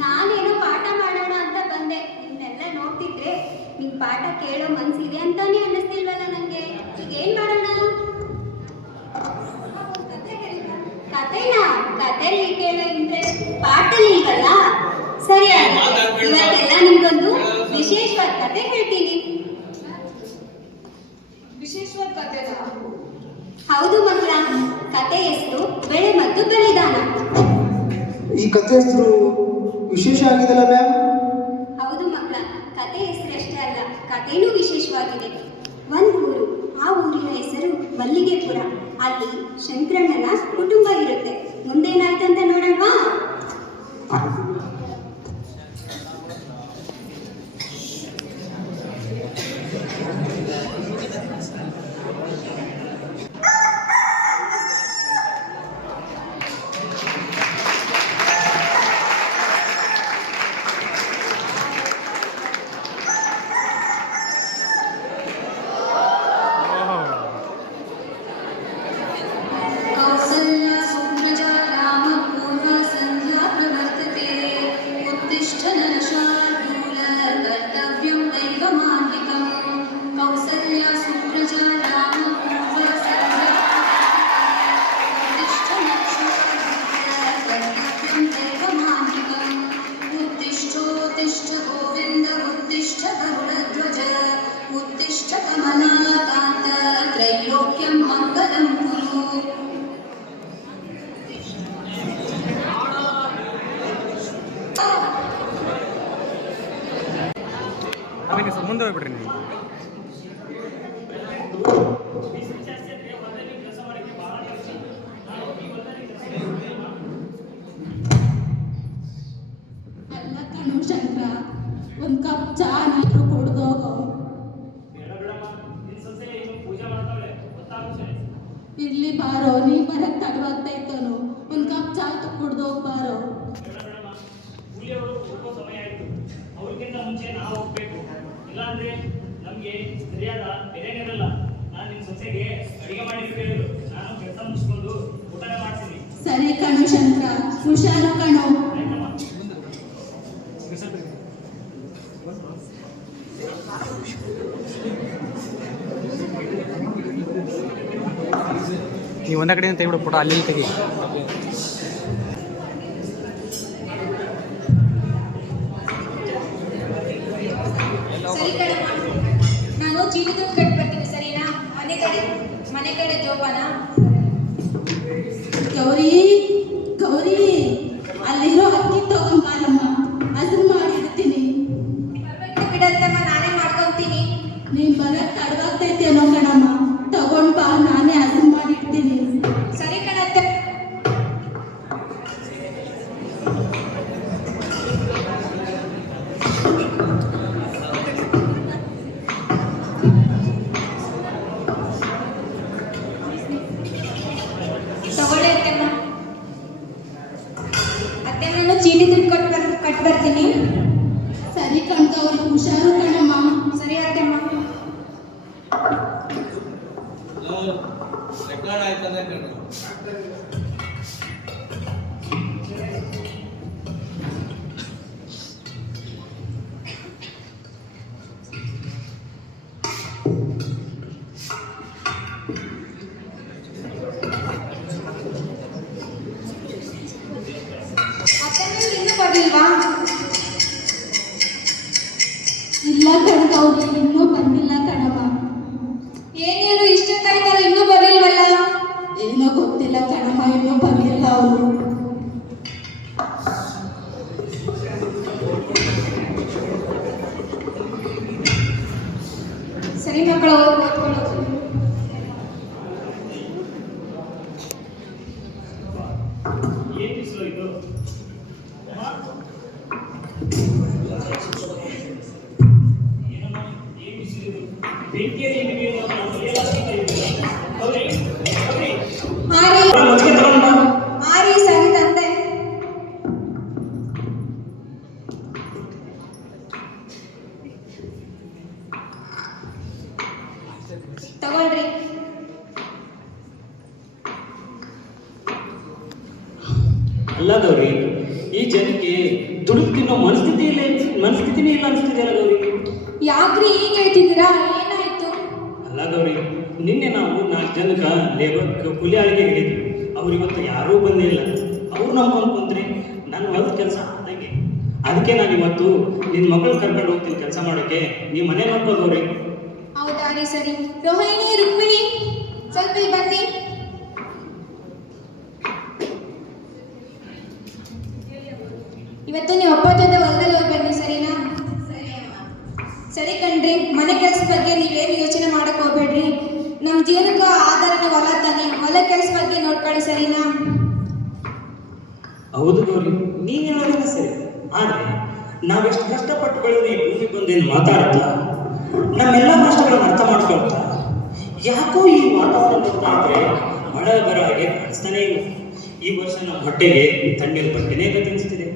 ನಾನೇನೋ ಪಾಠ ಮಾಡೋಣ ಅಂತ ಬಂದೆ. ನಿನ್ನೆಲ್ಲ ನೋಡ್ತಿದ್ರೆ ನಿಂಗೆ ಪಾಠ ಕೇಳೋ ಮನ್ಸಿದೆ ಅಂತಾನೆ ಅನ್ನಿಸ್ತಿಲ್ವಲ್ಲ ನನಗೆ. ಈಗ ಏನ್ ಮಾಡೋಣ? ಕತೆನಾ? ಕತೆಯಲ್ಲಿ ಕೇಳೋ ಇಂಟ್ರೆಸ್ಟ್ ಪಾಠದಲ್ಲಿ ಇಲ್ವಲ್ಲ. ಸರಿ ಆಗುತ್ತೆ, ಇವತ್ತೆಲ್ಲ ನಿಮ್ಗೊಂದು ವಿಶೇಷವಾದ ಕತೆ ಹೇಳ್ತೀನಿ. ವಿಶೇಷವಾದ ಕತೆನಾ? ಹೌದು ಮಕ್ಕಳ, ಕತೆ ಹೆಸರು ಬೆಳೆ ಮತ್ತು ಬಲಿದಾನ. ಈ ಕತೆ ಹೆಸರು ವಿಶೇಷ ಆಗಿದೆಲ್ಲ ಮ್ಯಾಮ್. ಹೌದು ಮಕ್ಕಳ, ಕತೆ ಹೆಸರಷ್ಟೇ ಅಲ್ಲ, ಕಥೆನೂ ವಿಶೇಷವಾಗಿದೆ. ಒಂದು ಊರು, ಆ ಊರಿನ ಹೆಸರು ಮಲ್ಲಿಗೆಪುರ. ಅಲ್ಲಿ ಶಂಕರಣ್ಣನ ಕುಟುಂಬ ಇರುತ್ತೆ. ಮುಂದೇನಾಯ್ತಂತ ನೋಡೋಣವಾ? ಮುಂದೆ ಹೋಗ್ಬಿಡ್ರಿ ನೀವು. ಅಲ್ಲ ಕಣು ಶಂಕರ, ಒಂದು ಕಪ್ ಚಾ ನಾದ್ರು ಕುಡ್ದೋಗೋ. ಇರ್ಲಿ ಬಾರೋ, ನೀ ಬರಕ್ ತಡವಾಗ್ತೈತನು. ಒಂದು ಕಪ್ ಚಾ ಕುಡ್ದೋಗ್ ಬಾರೋ. ಅವ್ರಿಗಿಂತ ಮುಂಚೆ ನಾವು ಹೋಗ್ಬೇಕು, ಇಲ್ಲಾಂದ್ರೆ ನಮ್ಗೆ ಸರಿಯಾದ ಬೆಲೆನಿರಲ್ಲ. ನಾನು ನಿಮ್ ಸೊಸೆಗೆ ಅಡಿಗೆ ಮಾಡಿರ್ಬೇಕು, ನಾನು ಕೆಲಸ ಮುಗಿಸ್ಕೊಂಡು ಊಟನೇ ಮಾಡ್ತೀನಿ. ಸರಿ ಕಣು ಶಂಕರ, ಹುಷಾರು ಕಣು. ನೀವು ಒಂದೇ ಕಡೆಯಿಂದ ತೆಗಿಬಿಡು ಫೋಟೋ, ಅಲ್ಲಿ ತೆಗಿ. ಸರಿ ಕಣಮ್ಮ, ನಾನು ಚೀಟಿ ದುಡ್ಡು ಕಟ್ಟಿ ಬರ್ತೀನಿ, ಸರಿನಾ? ಮನೆ ಕಡೆ ಜೋಪಾನ. ಗೌರಿ ಗೌರಿ, ಅಲ್ಲಿರೋ ಅಕ್ಕಿ ತಗೊಂಬಾರಮ್ಮ, ಅದನ್ನ ಮಾಡಿರ್ತೀನಿ. ಬಿಡತ್ತಮ್ಮ, ನಾನೇ ಮಾಡ್ಕೊಂತೀನಿ. ನೀನ್ ಬರಕ್ ತಡವಾಗ್ತೈತೇನೋ ಕಣಮ್ಮ, ತಗೊಂಡ್ ಬಾ, ನಾನೇ ಅದನ್ನ ಮಾಡಿರ್ತೀನಿ. ಸರಿ ಕಣತ್ತೆ. ತಗೊಳ್ಳಿ ಅತ್ತೆಮ್ಮ. ಅತ್ತೆ, ನಾನು ಚೀಟಿ ದುಡ್ಡು ಕಟ್ ಬರ್ತೀನಿ. ಸರಿ ಕಣ್ಗೌರಿ, ಹುಷಾರು ಕಣಮ್ಮ. ಸರಿ ಅತ್ತೆಮ್ಮ. ರೆಕಾರ್ಡ್ ಆಯ್ತದೆ ಕಣ. ಅತ್ತೆ, ನಿಮ್ಗೆ ಇನ್ನೂ ಬರ್ಲಿಲ್ವಾ? ಇಲ್ಲ ಕಣ್ಗೌರಿ, ಇನ್ನೂ ಬಂದಿಲ್ಲ ಕಣಮ್ಮ. ಏನೇನು ಇಷ್ಟೊತ್ತಾಯ್ತಲ್ಲ, ಇನ್ನೂ ಬರ್ಲಿಲ್ವಲ್ಲ? ಏನೋ ಗೊತ್ತಿಲ್ಲ ಕಣಮ್ಮ, ಇನ್ನೂ ಬಂದಿಲ್ಲ ಅವರು. ಸರಿ ಮಕ್ಕಳು, ಓದ್ಕೊಳ್ಳೋದು. ಏನ್ ಬಿಸಿಲು ಇದು? ಏನಮ್ಮ, ಏನ್ ಬಿಸಿಲು ಇದು? ಬೆಂಕಿಯಲ್ಲಿ ನಿಮಗೆ ಆರಿ ಸರಿದಂತೆ. ತಗೊಳ್ರಿ. ಅಲ್ಲ ಗೌರಿ, ಈ ಜನಕ್ಕೆ ದುಡುಕು ತಿನ್ನೋ ಮನಸ್ಥಿತಿನೇ ಇಲ್ಲ ಅನಿಸ್ತಿದೆಯಲ್ಲ ಗೌರಿ. ಯಾಕ್ರಿ ಈಗ ಹೇಳ್ತಿದ್ದೀರಾ? ಏನಾಯ್ತು? ಅಲ್ಲ ಗೌರಿ, ನಿನ್ನೆ ನಾವು 4 ಜನಕ್ಕೆ ಲೇಬರ್ ಕೂಲಿ ಆಳಿಗೆ ಹೇಳಿದ್ವಿ. ಅವ್ರು ಇವತ್ತು ಯಾರೂ ಬಂದೇ ಇಲ್ಲ. ಅವ್ರು ನಂಬ್ಕೊಂಡು ಕುಂತ್ರಿ ನನ್ನ ಹೊಲದ ಕೆಲಸ ಆದಂಗೆ. ಅದಕ್ಕೆ ನಾನು ಇವತ್ತು ನಿನ್ನ ಮಗಳು ಕರ್ಕೊಂಡು ಹೋಗ್ತೀನಿ ಕೆಲಸ ಮಾಡೋಕ್ಕೆ. ನೀವು ಮನೆ ನೋಡ್ಕೋ ಗೌರಿ. ಹೌದಾ ರೀ, ಸರಿ. ರೋಹಿಣಿ, ರುಕ್ಮಿಣಿ, ಸ್ವಲ್ಪ ಇಲ್ಲಿ ಬನ್ನಿ. ಇವತ್ತು ನೀವು ಅಪ್ಪ ಜೊತೆ ಹೊಲದಲ್ಲಿ ಹೋಗಿ ಬನ್ನಿ, ಸರಿನಾ? ಸರಿ ಅಮ್ಮ. ಸರಿ ಕಣ್ರಿ, ಮನೆ ಕೆಲಸದ ಬಗ್ಗೆ ನೀವೇನು ಯೋಚನೆ ಮಾಡಕ್ ಹೋಗ್ಬೇಡ್ರಿ. ನಮ್ಮ ಜೀವನಕ್ಕೆ ಆಧಾರನ ಹೊಲ ತಾನೆ, ಹೊಲ ಕೆಲಸ ಬಗ್ಗೆ ನೋಡ್ಕೊಳ್ಳಿ, ಸರಿನಾ? ಹೌದು ಗೌರಿ, ನೀನು ಹೇಳೋದನ್ನ ಸರಿ. ಆದರೆ ನಾವೆಷ್ಟು ಕಷ್ಟಪಟ್ಟು ಬೆಳೆದು ಈ ಭೂಮಿಗೆ ಬಂದೇನು ಮಾತಾಡ್ತಾ ನಮ್ಮೆಲ್ಲ ಕಷ್ಟಗಳನ್ನು ಅರ್ಥ ಮಾಡ್ಕೊಳ್ತಾ ಯಾಕೋ ಈ ವಾತಾವರಣ ನೋಡ್ತಾ ಇದ್ರೆ ಮಳೆ ಬರೋ ಹಾಗೆ ಕಾಣಿಸ್ತಾನೆ ಇಲ್ಲ. ಈ ವರ್ಷ ನಮ್ಮ ಹೊಟ್ಟೆಗೆ ತಣ್ಣೀರು ಬಟ್ಟೆನೇ ಗತಿಸ್ತಿದೆ.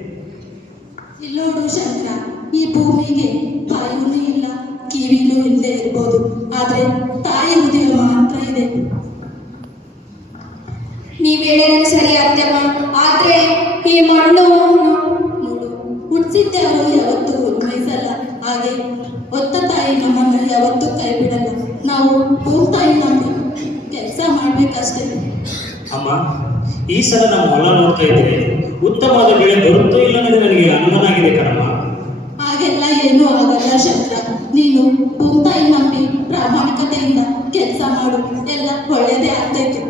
ಇಲ್ಲೋಡು ಶಂಕರ, ಈ ಭೂಮಿಗೆ ಬಾಯಿನೂ ಇಲ್ಲ, ಕಿವಿನೂ ಇಲ್ಲದೆ ಇರ್ಬೋದು, ಆದ್ರೆ ತಾಯಿ ಹೃದಯ ಮಾತ್ರ ಇದೆ. ನೀವ್ ಹೇಳಿದ್ರೆ ಸರಿ ಅತ್ತೆಮ್ಮ, ಆದ್ರೆ ಈ ಮಣ್ಣು ನೋಡು, ಹುಟ್ಟಿಸಿದ್ದವರು ಯಾವತ್ತೂ ಉನ್ಮೈಸಲ್ಲ, ಹಾಗೆ ಒತ್ತ ತಾಯಿ ನಮ್ಮನ್ನು ಯಾವತ್ತೂ ಕೈ ಬಿಡಲ್ಲ. ನಾವು ಭೂತಾಯಿ ನಂಬಿ ಕೆಲಸ ಮಾಡ್ಬೇಕಷ್ಟೇ. ಅಮ್ಮ, ಈ ಸಲ ನಮ್ಮ ಹೊಲ ನೋಡ್ತಾ ಇದ್ರೆ ಉತ್ತಮವಾದ ಬೆಳೆ ಬರುತ್ತೋ ಇಲ್ಲ ಅನ್ನೋದು ನನಗೆ ಅನುಮಾನ ಆಗಿದೆ ಕಣಮ್ಮ. ಹಾಗೆಲ್ಲ ಏನೂ ಆಗಲ್ಲ ಶಂಕರ, ನೀನು ಭೂತಾಯಿ ನಂಬಿ ಪ್ರಾಮಾಣಿಕತೆಯಿಂದ ಕೆಲಸ ಮಾಡು, ಎಲ್ಲ ಒಳ್ಳೇದೇ ಆಗ್ತೈತೆ.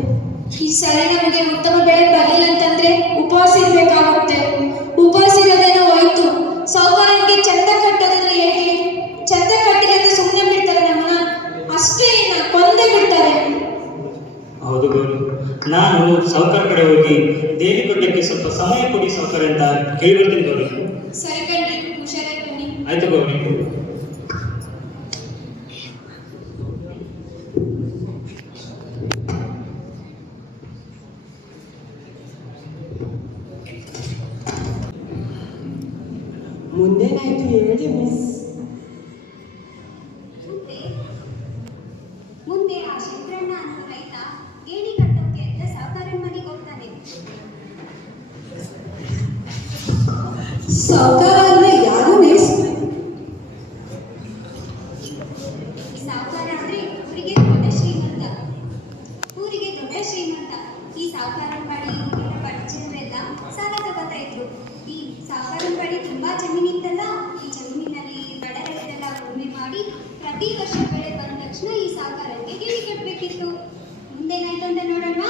ಈ ಸರಿ ನಮಗೆ ಉತ್ತಮ ಬೆಳೆ ಬರಲಿಲ್ಲ ಅಂತಂದ್ರೆ ಉಪವಾಸ ಇರ್ಬೇಕಾಗುತ್ತೆ. ಉಪವಾಸ ಇರೋದೇನೋ ಹೋಯ್ತು, ಸೌಕರ್ಯಕ್ಕೆ ಚಂದ ಕಟ್ಟೋದಿದ್ರೆ ಹೇಗೆ? ಚಂದ ಕಟ್ಟಿಲ್ಲ ಅಂತ ಸುಮ್ಮನೆ ಬಿಡ್ತಾರೆ ನಮ್ಮನ್ನ, ಅಷ್ಟೇ ಕೊಂದೇ ಬಿಡ್ತಾರೆ. ಹೌದು ಗೌರಿ, ನಾನು ಸಾವುಕಾರ ಕಡೆ ಹೋಗಿ ದೇವಿ ಕೊಡ್ಲಿಕ್ಕೆ ಸ್ವಲ್ಪ ಸಮಯ ಕೊಡಿ ಸಾವುಕಾರ ಅಂತ ಕೇಳಿಬಿಡ್ತೀನಿ ಗೌರಿ. ಸರಿ ಕಣ್ರಿ, ಹುಷಾರಾಗಿ ಬನ್ನಿ. ಆಯ್ತು ಗೌರಿ. ಮುಂದೇನಾಯ್ತು ಹೇಳಿ ಮಿಸ್? ಮುಂದೆ ಆ ಶಂಕರಣ್ಣ ಅನ್ನೋ ರೈತ ಗೇಣಿ ಕಟ್ಟೋಕೆ ಅಂತ ಸಾವುಕಾರನ ಮನೆಗೆ ಹೋಗ್ತಾನೆ. ಸಾವುಕಾರ ಅಂದ್ರೆ ಯಾರು ಮಿಸ್? ಸಾವುಕಾರ ಅಂದ್ರೆ ಊರಿಗೆ ದೊಡ್ಡ ಶ್ರೀಮಂತ. ಈ ಸಾವುಕಾರನ ಬಳಿ ಪರಿಚಯವೆಲ್ಲ ಸಾಲ ತಗೋತಾ ಇದ್ರು. ಈ ಸಾವುಕಾರನ ಬಳಿ ತುಂಬಾ ಜಮೀನಿತ್ತಲ್ಲ, ಈ ಜಮೀನಿನಲ್ಲಿ ಬಡ ರೈತರೆಲ್ಲ ಉಳುಮೆ ಮಾಡಿ ಪ್ರತಿ ವರ್ಷ ಬೆಳೆ ಬಂದ ತಕ್ಷಣ ಈ ಸಾವುಕಾರನಿಗೆ ಗೇಣಿ ಕಟ್ಟಬೇಕಿತ್ತು. ಮುಂದೇನಾಯ್ತು ಅಂತ ನೋಡೋಣ.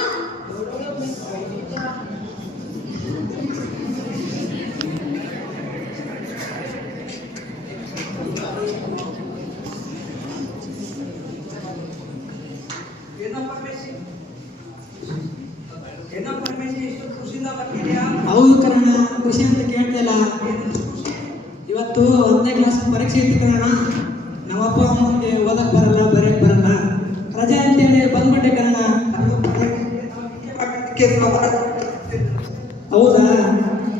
ಹೌದು ಕಣ, ಖುಷಿ ಅಂತ ಕೇಳ್ತಿಲ್ಲ. ಇವತ್ತು 1ನೇ ಕ್ಲಾಸ್ ಪರೀಕ್ಷೆ ಇತ್ತು ಕಣ. ನಮ್ಮಪ್ಪ ಅಮ್ಮಗೆ ಓದಕ್ ಬರಲ್ಲ, ಬರೆಯಕ್ ಬರಲ್ಲ, ರಜೆ ಅಂತೇಳಿ ಬಂದ್ಬಿಟ್ಟೆ ಕಣ. ಹೌದಾ?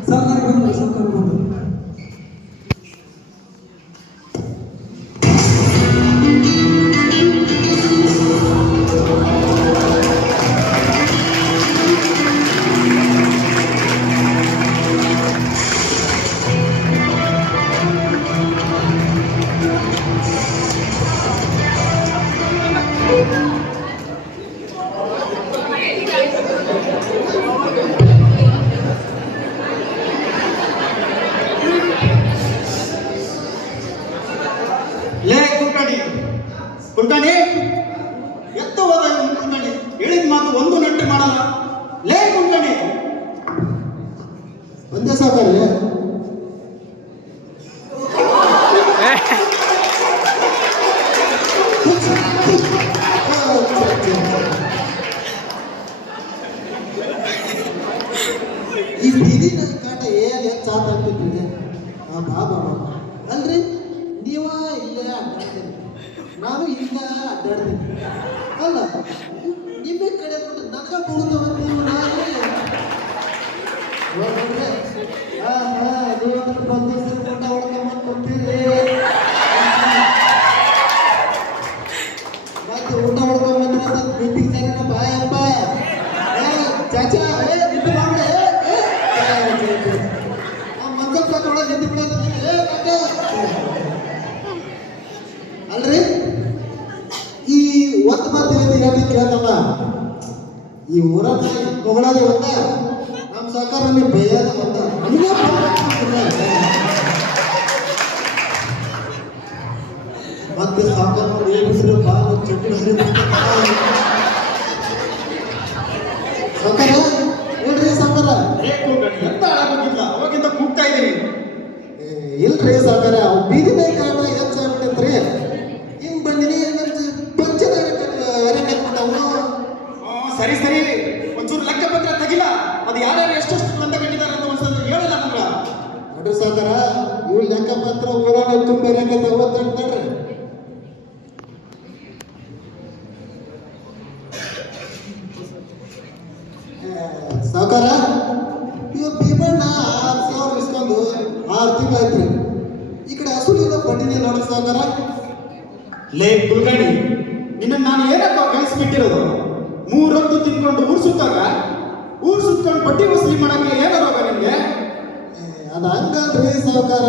ಸಾವುಕಾರ ಬಂದು ಲೇ ಕುಲ್ಕರ್ಣಿ, ಎತ್ತ ಹೋದ ಕುಲ್ಕರ್ಣಿ, ಹೇಳಿದ ಮಾತು ಒಂದು ನಟ್ಟೆ ಮಾಡಲ್ಲ. ಲೇ ಕುಲ್ಕರ್ಣಿ, ಒಂದೇ ಸಾಕಾರೆ ಈ ಬೀದಿ ಕಾಟ ಏನ್ ಹೆಚ್ಚಾತ ಆಗ್ತಿದ್ರಿ. ಬಾಬಾ ಅಲ್ರಿ, ನೀವ ಇಲ್ಲೇ ಅಡ್ಡಾಡ್ತೀನಿ, ನಾನು ಇಲ್ಲ ಅಡ್ಡಾಡ್ತೀನಿ. ಅಲ್ಲ, ನಿಮ್ಮೆ ಕಡೆ ಕೊಟ್ಟು ನನಗ ಬೋಗ್ತಾವ ನೀವು. ನೀವಂದ್ರೆ ಬಂದು ಊಟ ಹೊಡ್ಕೊಂಬಂದು ಕೊಡ್ತೀರಿ, ಮತ್ತೆ ಊಟ ಹೊಡ್ಕೊಂಬಂದ್ರೆ ಅಂತ ಮೀಟಿಂಗ್ ಸರಿನ ಬಾಯಪ್ಪ. ಚಾಚಾ ನಿಂತು ಮಾಡ್ರೆ ಈ ಊರಲ್ಲಿ ಹೊಗಳೋದು ಒಂದ, ನಮ್ಮ ಸರ್ಕಾರದಲ್ಲಿ ಬೈಯೋದು ಒಂದ. ನಮಗೆ ಮತ್ತೆ ಸಾಕಾರ ಹೇಳ್ಬಿಟ್ರು ಬಾಲು ಚಟ್ನಿ ಸಾಕಾರ ಹೇಳ್ರಿ ಸಾಕಾರ. ಎಂತ ಆಗೋಗಿಲ್ಲ, ಅವಾಗಿಂದ ಕೂಗ್ತಾ ಇದ್ದೀನಿ. ಇಲ್ರಿ ಸಾಕಾರ, ಬೀದಿ ಮೇಲೆ ಕಾರಣ ಹೆಚ್ಚಾಗ್ಬಿಟ್ಟೈತ್ರಿ. ಹಿಂಗ್ ಬಂದಿನಿ ಪಂಚದ ಸರಿ ಸರಿ, ಒಂಚೂರು ಲೆಕ್ಕ ಪತ್ರ ತೆಗಿಲ್ಲ. ಅದು ಯಾರ್ಯಾರು ಎಷ್ಟೆಷ್ಟು ಅಂತ ಕಟ್ಟಿದ್ದಾರೆ ಅಂತ ಒಂದ್ಸಲ ಹೇಳಲ್ಲ ನಮ್ಗ. ನೋಡ್ರಿ ಸಾಕಾರ, ಇವ್ ಲೆಕ್ಕ ಪತ್ರ ಊರಾಗ ತುಂಬ ಲೆಕ್ಕ ತಗೋತಾಡ್ರಿ. ಸಾಕಾರ, ಇವ್ ಭೀಮಣ್ಣ 6,000 ಇಸ್ಕೊಂಡು 6 ತಿಂಗಳಾಯ್ತ್ರಿ. ಈ ಕಡೆ ಹಸುಲಿನ ಬಡ್ಡಿನೇ ನೋಡ್ರಿ ಸಾಕಾರ. ಲೇ ಕುಲ್ಗಣಿ, ನಿನ್ನ ನಾನು ಏನಕ್ಕ ಕಳಿಸ್ಬಿಟ್ಟಿರೋದು? 3 ಹೊತ್ತು ತಿನ್ಕೊಂಡು ಊರ್ ಸುತ್ತಾಗ, ಊರ್ ಸುತ್ಕೊಂಡು ಬಡ್ಡಿ ವಸೂಲಿ ಮಾಡಕ್ಕೆ ಏನೋ ರೋಗ ನಿನ್ಗೆ? ಅದು ಹಂಗಲ್ರಿ ಸಾಕಾರ.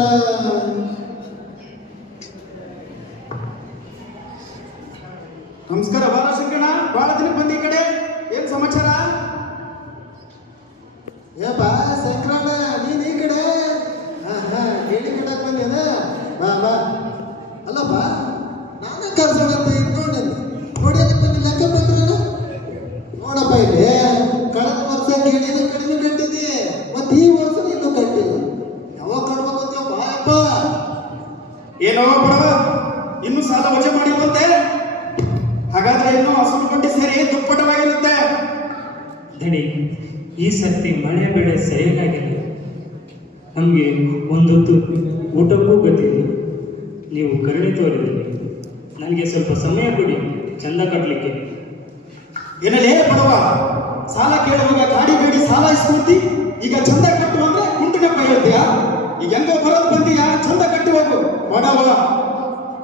ನಮಸ್ಕಾರ ಬಾಲಶಂಕರಣ, ಬಹಳ ದಿನ ಬಂದಿ ಈ ಕಡೆ, ಏನ್ ಸಮಾಚಾರ? ಏಪಾ ಶಂಕರಣ್ಣ, ನೀನ್ ಈ ಕಡೆ ಹೇಳಿ ಕಡೆ ಬಂದೇನ? ಬಾ ಬಾ. ಅಲ್ಲಪ್ಪ, ನಾನೇ ಕರ್ಸೋಣ ಅಂತ ಇಟ್ಕೊಂಡಿದ್ದೆ. ನೋಡಿ ಲೆಕ್ಕ ಪತ್ರನ ನೋಡಪ್ಪ, ಇಲ್ಲಿ ಕಳೆದ ವರ್ಷ ಕೇಳಿದ ಕಡಿಮೆ ಕಟ್ಟಿದ್ದೆ, ಮತ್ತೆ ಈ ವರ್ಷ ಇನ್ನೂ ಕಟ್ಟಿಲ್ಲ. ಯಾವಾಗ ಕಟ್ಬೇಕಂತ ಬಾಯಪ್ಪ. ಏನೋ ಬಡವ, ಇನ್ನು ಸಾಲ ವಜೆ ಮಾಡಿರುವಂತೆ. ಹಾಗಾದ್ರೆ ಇನ್ನು ಅಸಲು ಬಡ್ಡಿ ಸೇರಿ ದುಪ್ಪಟವಾಗಿರುತ್ತೆ. ದಣಿ, ಈ ಸರ್ತಿ ಮಳೆ ಬೆಳೆ ಸರಿಯಾಗಿಲ್ಲ. ನಮಗೆ ಒಂದೊತ್ತು ಊಟಕ್ಕೂ ಗತಿಲ್ಲ. ನೀವು ಕರುಣೆ ತೋರಿದ್ದೀರಿ. ನನಗೆ ಸ್ವಲ್ಪ ಸಮಯ ಕೊಡಿ ಚಂದ ಕಟ್ಟಲಿಕ್ಕೆ. ಏನಲ್ಲೇ ಬಡವ, ಸಾಲ ಕೇಳುವಾಗ ಗಾಡಿ ಗಾಡಿ ಸಾಲ ಇಸ್ಕೊಡ್ತಿ, ಈಗ ಚಂದ ಕಟ್ಟು ಅಂದ್ರೆ ಕುಂಟಿನ ಹೇಳ್ತೀಯಾ? ಈಗ ಹೆಂಗೋ ಬರೋದು ಬಂದೀಯಾ, ಚಂದ ಕಟ್ಟಿ ಹೋಗು ಬಡವ.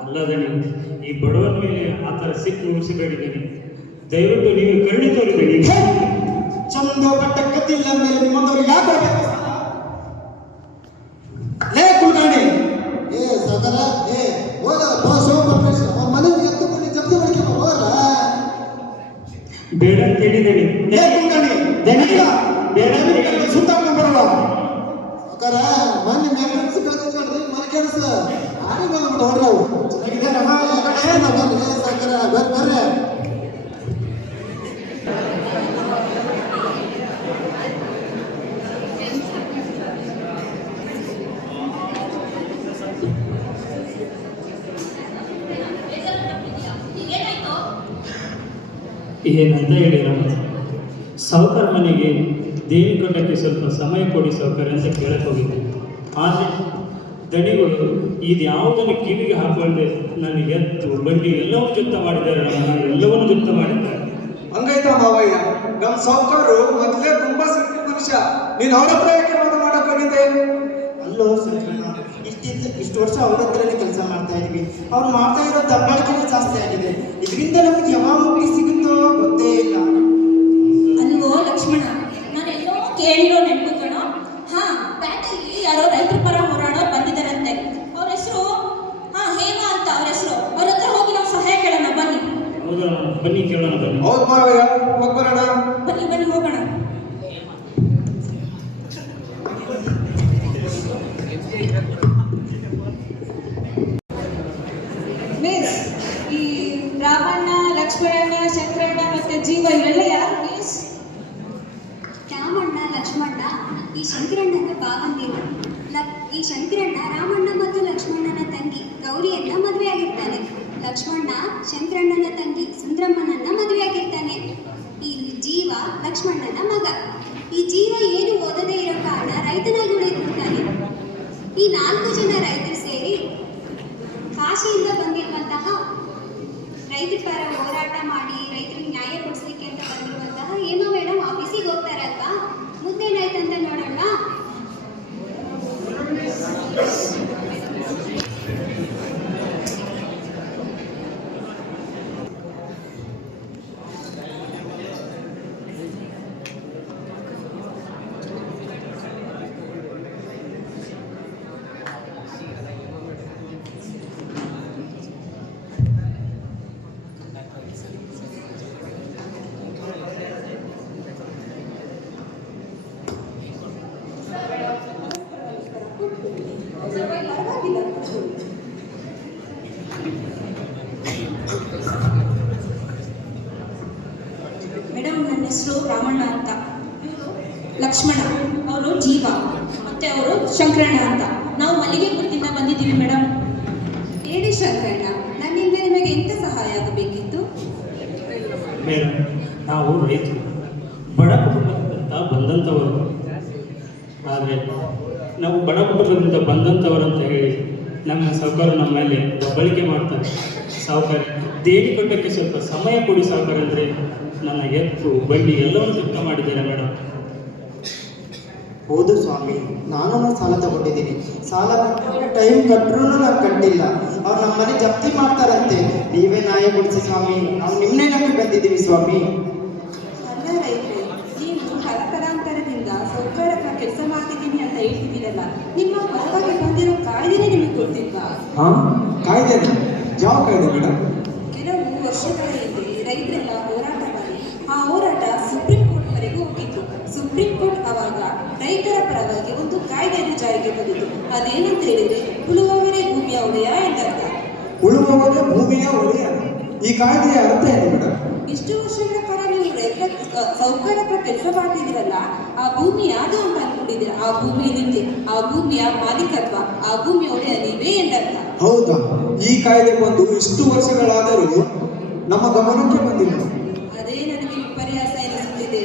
ಅಲ್ಲ ದಣಿ, ಈ ಬಡವರ ಮೇಲೆ ಆ ಥರ ಸಿಟ್ಟು ಉಳಿಸಿಬೇಡಿದ್ದೀನಿ. ದಯವಿಟ್ಟು ನೀವು ಕರುಣೆ ತೋರಿದ್ದೀರಿ. ಚಂದ ಬಟ್ಟ ಕತ್ತಿಲ್ಲ ಅಂದ್ಮೇಲೆ ನಿಮ್ಮಂದವ್ರಿಗೆ ಯಾಕೆ ಬರ್ಬೇಕು ಸಾಲ? ಲೇ ಕುಲ್ಗಾಣಿ, ಏ ಸಾಕಾರ, ಹೋದ ಶಿವಪ್ರಕಾಶ್ ಮನೆಗೆ ಎತ್ತು ಬಂದು ಜಪ್ತಿ ಮಾಡ್ಕೊಂಡು ಹೋಗಲ್ಲ. ಬೇಡ ಅಂತ ಹೇಳಿದ್ದೇನೆ. ಲೇ ಕುಲ್ಗಾಣಿ, ದಣಿಲ್ಲ ಬೇಡ ಸುತ್ತಾಡ್ಕೊಂಡು ಬರೋಣ. ಸಾಕಾರ, ಮೊನ್ನೆ ಮೆಕ್ಯಾನಿಕ್ಸ್ ಕಳ್ಸಿದ್ರಿ, ಮನೆ ಕೆಲಸ ಆನೆ ಬಂದ್ಬಿಟ್ಟು ಹೊಡ್ರಿ ಅವು. ಚೆನ್ನಾಗಿದೆ ನಮ್ಮ ಬರ್ರಿ ಸಾಕಾರ, ಬರ್ರಿ. ಏನಂತ ಹೇಳಿ ನಮ್ಮ ಸಾವುಕಾರ ಮನೆಗೆ ದೇವಿ ಕಟ್ಟಕ್ಕೆ ಸ್ವಲ್ಪ ಸಮಯ ಕೊಡಿ ಸಾವುಕಾರ ಅಂತ ಕೇಳಕ್ಕೆ ಹೋಗಿದ್ದೆ. ಆದರೆ ದಣಿಗಳು ಇದು ಯಾವುದನ್ನು ಕಿವಿಗೆ ಹಾಕೊಳ್ಳದೆ ನನಗೆ ಎತ್ತು ಬಂಡಿ ಎಲ್ಲವೂ ಜುಪ್ತ ಮಾಡಿದ್ದಾರೆ. ಎಲ್ಲವನ್ನೂ ಜುಪ್ತ ಮಾಡಿದ್ದಾರೆ. ಹಂಗೈತಾ ಮಾವಯ್ಯ, ನಮ್ಮ ಸಾವುಕಾರರು ಮೊದಲೇ ತುಂಬಾ ಸಿಕ್ಕಿದ ಮನುಷ್ಯ. ನೀನು ಅವರ ಹತ್ರ ಯಾಕೆ ಒಂದು ಮಾಡಕ್ ಹೋಗಿದ್ದೆ? ಅಲ್ಲೋ ಸಂಕರಣ, ಇಷ್ಟು ವರ್ಷ ಅವ್ರ ಹತ್ರನೇ ಕೆಲಸ ಮಾಡ್ತಾ ಇದ್ವಿ. ಅವ್ರು ಮಾಡ್ತಾ ಇರೋ ದಬ್ಬಾಳಿಕೆನೇ ಜಾಸ್ತಿ ಆಗಿದೆ. ಇದರಿಂದ ನಮಗೆ ಯಾವಾಗ ಮುಕ್ತಿ ಸಿಗುತ್ತೋ ಗೊತ್ತೇ ಇಲ್ಲ. ಅಲ್ವೋ ಲಕ್ಷ್ಮಣ, ನಾನೆಲ್ಲೋ ಕೇಳಿರೋ ನೆನಪು ಕಣೋ. ಹಾ, ಬ್ಯಾಟಲ್ಲಿ ಯಾರೋ ರೈತರ ಪರ ಹೋರಾಡೋರು ಬಂದಿದ್ದಾರಂತೆ. ಅವ್ರ ಹೆಸರು ಹೇಮಾ ಅಂತ ಅವ್ರ ಹೆಸರು. ಅವ್ರ ಹತ್ರ ಹೋಗಿ ನಾವು ಸಹಾಯ ಕೇಳೋಣ ಬನ್ನಿ. ಹೌದಾ, ಬನ್ನಿ ಕೇಳೋಣ ಬನ್ನಿ. ಹೌದು ಮಾವಯ್ಯ, ಹೋಗ್ಬರೋಣ. ಬನ್ನಿ ಬನ್ನಿ ಹೋಗೋಣ. ಮಿಸ್, ಈ ರಾಮಣ್ಣ, ಲಕ್ಷ್ಮಣಣ್ಣ, ಶಂಕರಣ್ಣ ಮತ್ತೆ ಜೀವ ಇವರೆಲ್ಲ ಯಾರು ಮಿಸ್? ರಾಮಣ್ಣ, ಲಕ್ಷ್ಮಣ್ಣ ಈ ಶಂಕರಣ್ಣನ ಭಾವಂದಿರು. ಈ ಶಂಕರಣ್ಣ ರಾಮಣ್ಣ ಮತ್ತು ಲಕ್ಷ್ಮಣ್ಣನ ತಂಗಿ ಗೌರಿಯನ್ನ ಮದುವೆಯಾಗಿರ್ತಾನೆ. ಲಕ್ಷ್ಮಣ್ಣ ಶಂಕರಣ್ಣನ ತಂಗಿ ಸುಂದ್ರಮ್ಮನನ್ನ ಮದುವೆಯಾಗಿರ್ತಾನೆ. ಈ ಜೀವ ಲಕ್ಷ್ಮಣ್ಣನ ಮಗ. ಈ ಜೀವ ಏನು ಓದದೇ ಇರೋ ಕಾರಣ ರೈತನಾಗಿ ಉಳಿದಿರ್ತಾನೆ. ಈ 4 ಜನ ರೈತರು ಸೇರಿ ಕಾಶಿಯಿಂದ ಬಂದಿರುವಂತಹ ರೈತರ ಪರ ಹೋರಾಟ ಮಾಡಿ ರೈತರಿಗೆ ನ್ಯಾಯ ಕೊಡಿಸ್ಲಿಕ್ಕೆ ಅಂತ ಬಂದಿರುವಂತಹ ಹೇಮಾ ಮೇಡಮ್ ಆಫೀಸಿಗೆ ಹೋಗ್ತಾರಲ್ವಾ? ಮುಂದೇನಾಯ್ತಂತ ನೋಡೋಣ. ಹೆಸರು ರಾಮಣ್ಣ ಅಂತ, ಇವರು ಲಕ್ಷ್ಮಣ, ಅವರು ಜೀವ, ಮತ್ತೆ ಅವರು ಶಂಕರಣ್ಣ ಅಂತ. ನಾವು ಮಲ್ಲಿಗೆಪುರದಿಂದ ಬಂದಿದ್ದೀವಿ ಮೇಡಮ್. ಹೇಳಿ ಶಂಕರಣ್ಣ, ನನ್ನಿಂದ ನಿಮಗೆ ಎಂಥ ಸಹಾಯ ಆಗಬೇಕಿತ್ತು? ಮೇಡಮ್, ನಾವು ರೈತರು, ಬಡ ಕುಟುಂಬದಿಂದ ಬಂದಂಥವರು. ಆದರೆ ನಾವು ಬಡ ಕುಟುಂಬದಿಂದ ಬಂದಂಥವರು ಅಂತ ಹೇಳಿ ನಮ್ಮ ಸಾಹುಕಾರ ನಮ್ಮ ಮೇಲೆ ದಬ್ಬಳಿಕೆ ಮಾಡ್ತಾರೆ. ಸಾಹುಕಾರ ದೇಣಿ ಕಟ್ಟೋಕ್ಕೆ ಸ್ವಲ್ಪ ಸಮಯ ಕೊಡಿ ಸಾಹುಕಾರ ಅಂದರೆ ನನ್ನ ಎತ್ತು ಬಡ್ಡಿ ಎಲ್ಲವನ್ನು ಚುಕ್ತ ಮಾಡಿದ್ದಾರೆ ಮೇಡಮ್. ಹೌದು ಸ್ವಾಮಿ, ನಾನು ಸಾಲ ತಗೊಂಡಿದ್ದೀನಿ. ಸಾಲ ಟೈಮ್ ಕಟ್ಟರೂ ನಾನು ಕಟ್ಟಿಲ್ಲ. ಅವ್ರು ನಮ್ಮ ಮನೆ ಜಪ್ತಿ ಮಾಡ್ತಾರಂತೆ. ನೀವೇ ನ್ಯಾಯ ಕೊಡಿಸಿ ಸ್ವಾಮಿ, ನಾವು ನಿಮ್ಮನ್ನೇ ನಂಬಿ ಬಂದಿದ್ದೀವಿ ಸ್ವಾಮಿ. ಅಲ್ಲ ರೈತರೆ, ನೀವು ತಲತಲಾಂತರದಿಂದ ಸರ್ಕಾರ ಕೆಲಸ ಮಾಡ್ತಿದ್ದೀನಿ ಅಂತ ಹೇಳ್ತಿದ್ದೀರಲ್ಲ, ನಿಮ್ಮ ಪರವಾಗಿ ಬಂದಿರೋ ಕಾಯ್ದೆನೇ ನಿಮಗೆ ಗೊತ್ತಿಲ್ವಾ? ಹಾ, ಕಾಯ್ದೆ? ಯಾವ ಕಾಯ್ದೆ ಮೇಡಮ್? ಕೆಲವು ವರ್ಷಗಳ ಹಿಂದೆ ರೈತರೆಲ್ಲ ಹೋರಾಟ ಮಾಡಿ ಆ ಹೋರಾಟ ಸುಪ್ರೀಂ ಕೋರ್ಟ್ವರೆಗೂ ಹೋಗಿತ್ತು. ಸುಪ್ರೀಂ ಕೋರ್ಟ್ ಅವಾಗ ರೈತರ ಪರವಾಗಿ ಒಂದು ಕಾಯ್ದೆಯನ್ನು ಜಾರಿಗೆ ತಂದಿತು. ಅದೇನಂತ ಹೇಳಿದ್ರೆ ಉಳುವವರೇ ಭೂಮಿಯ ಒಡೆಯ ಎಂದರ್ಥ. ಉಳುವವರೇ ಭೂಮಿಯ ಒಡೆಯ. ಈ ಕಾಯ್ದೆಯ ಅರ್ಥ ಏನು ಮೇಡಮ್? ಇಷ್ಟು ವರ್ಷಗಳ ಕಾಲ ನೀವು ರೈತರ ಸೌಕರ್ಯ ಹತ್ರ ಕೆಲಸ ಮಾಡ್ತಿದ್ದೀರಲ್ಲ, ಆ ಭೂಮಿ ಯಾವುದು ಅಂತ ಅನ್ಕೊಂಡಿದ್ದೀರ? ಆ ಭೂಮಿ ನಿಮ್ದೆ, ಆ ಭೂಮಿಯ ಮಾಲೀಕತ್ವ, ಆ ಭೂಮಿಯ ಒಡೆಯ ನೀವೇ ಎಂದರ್ಥ. ಹೌದಾ? ಈ ಕಾಯ್ದೆ ಬಂದು ಇಷ್ಟು ವರ್ಷಗಳಾದರೂ ನಮ್ಮ ಗಮನಕ್ಕೆ ಬಂದಿಲ್ಲ. ಅದೇ ನನಗೆ ವಿಪರ್ಯಾಸ ಎನಿಸುತ್ತಿದೆ.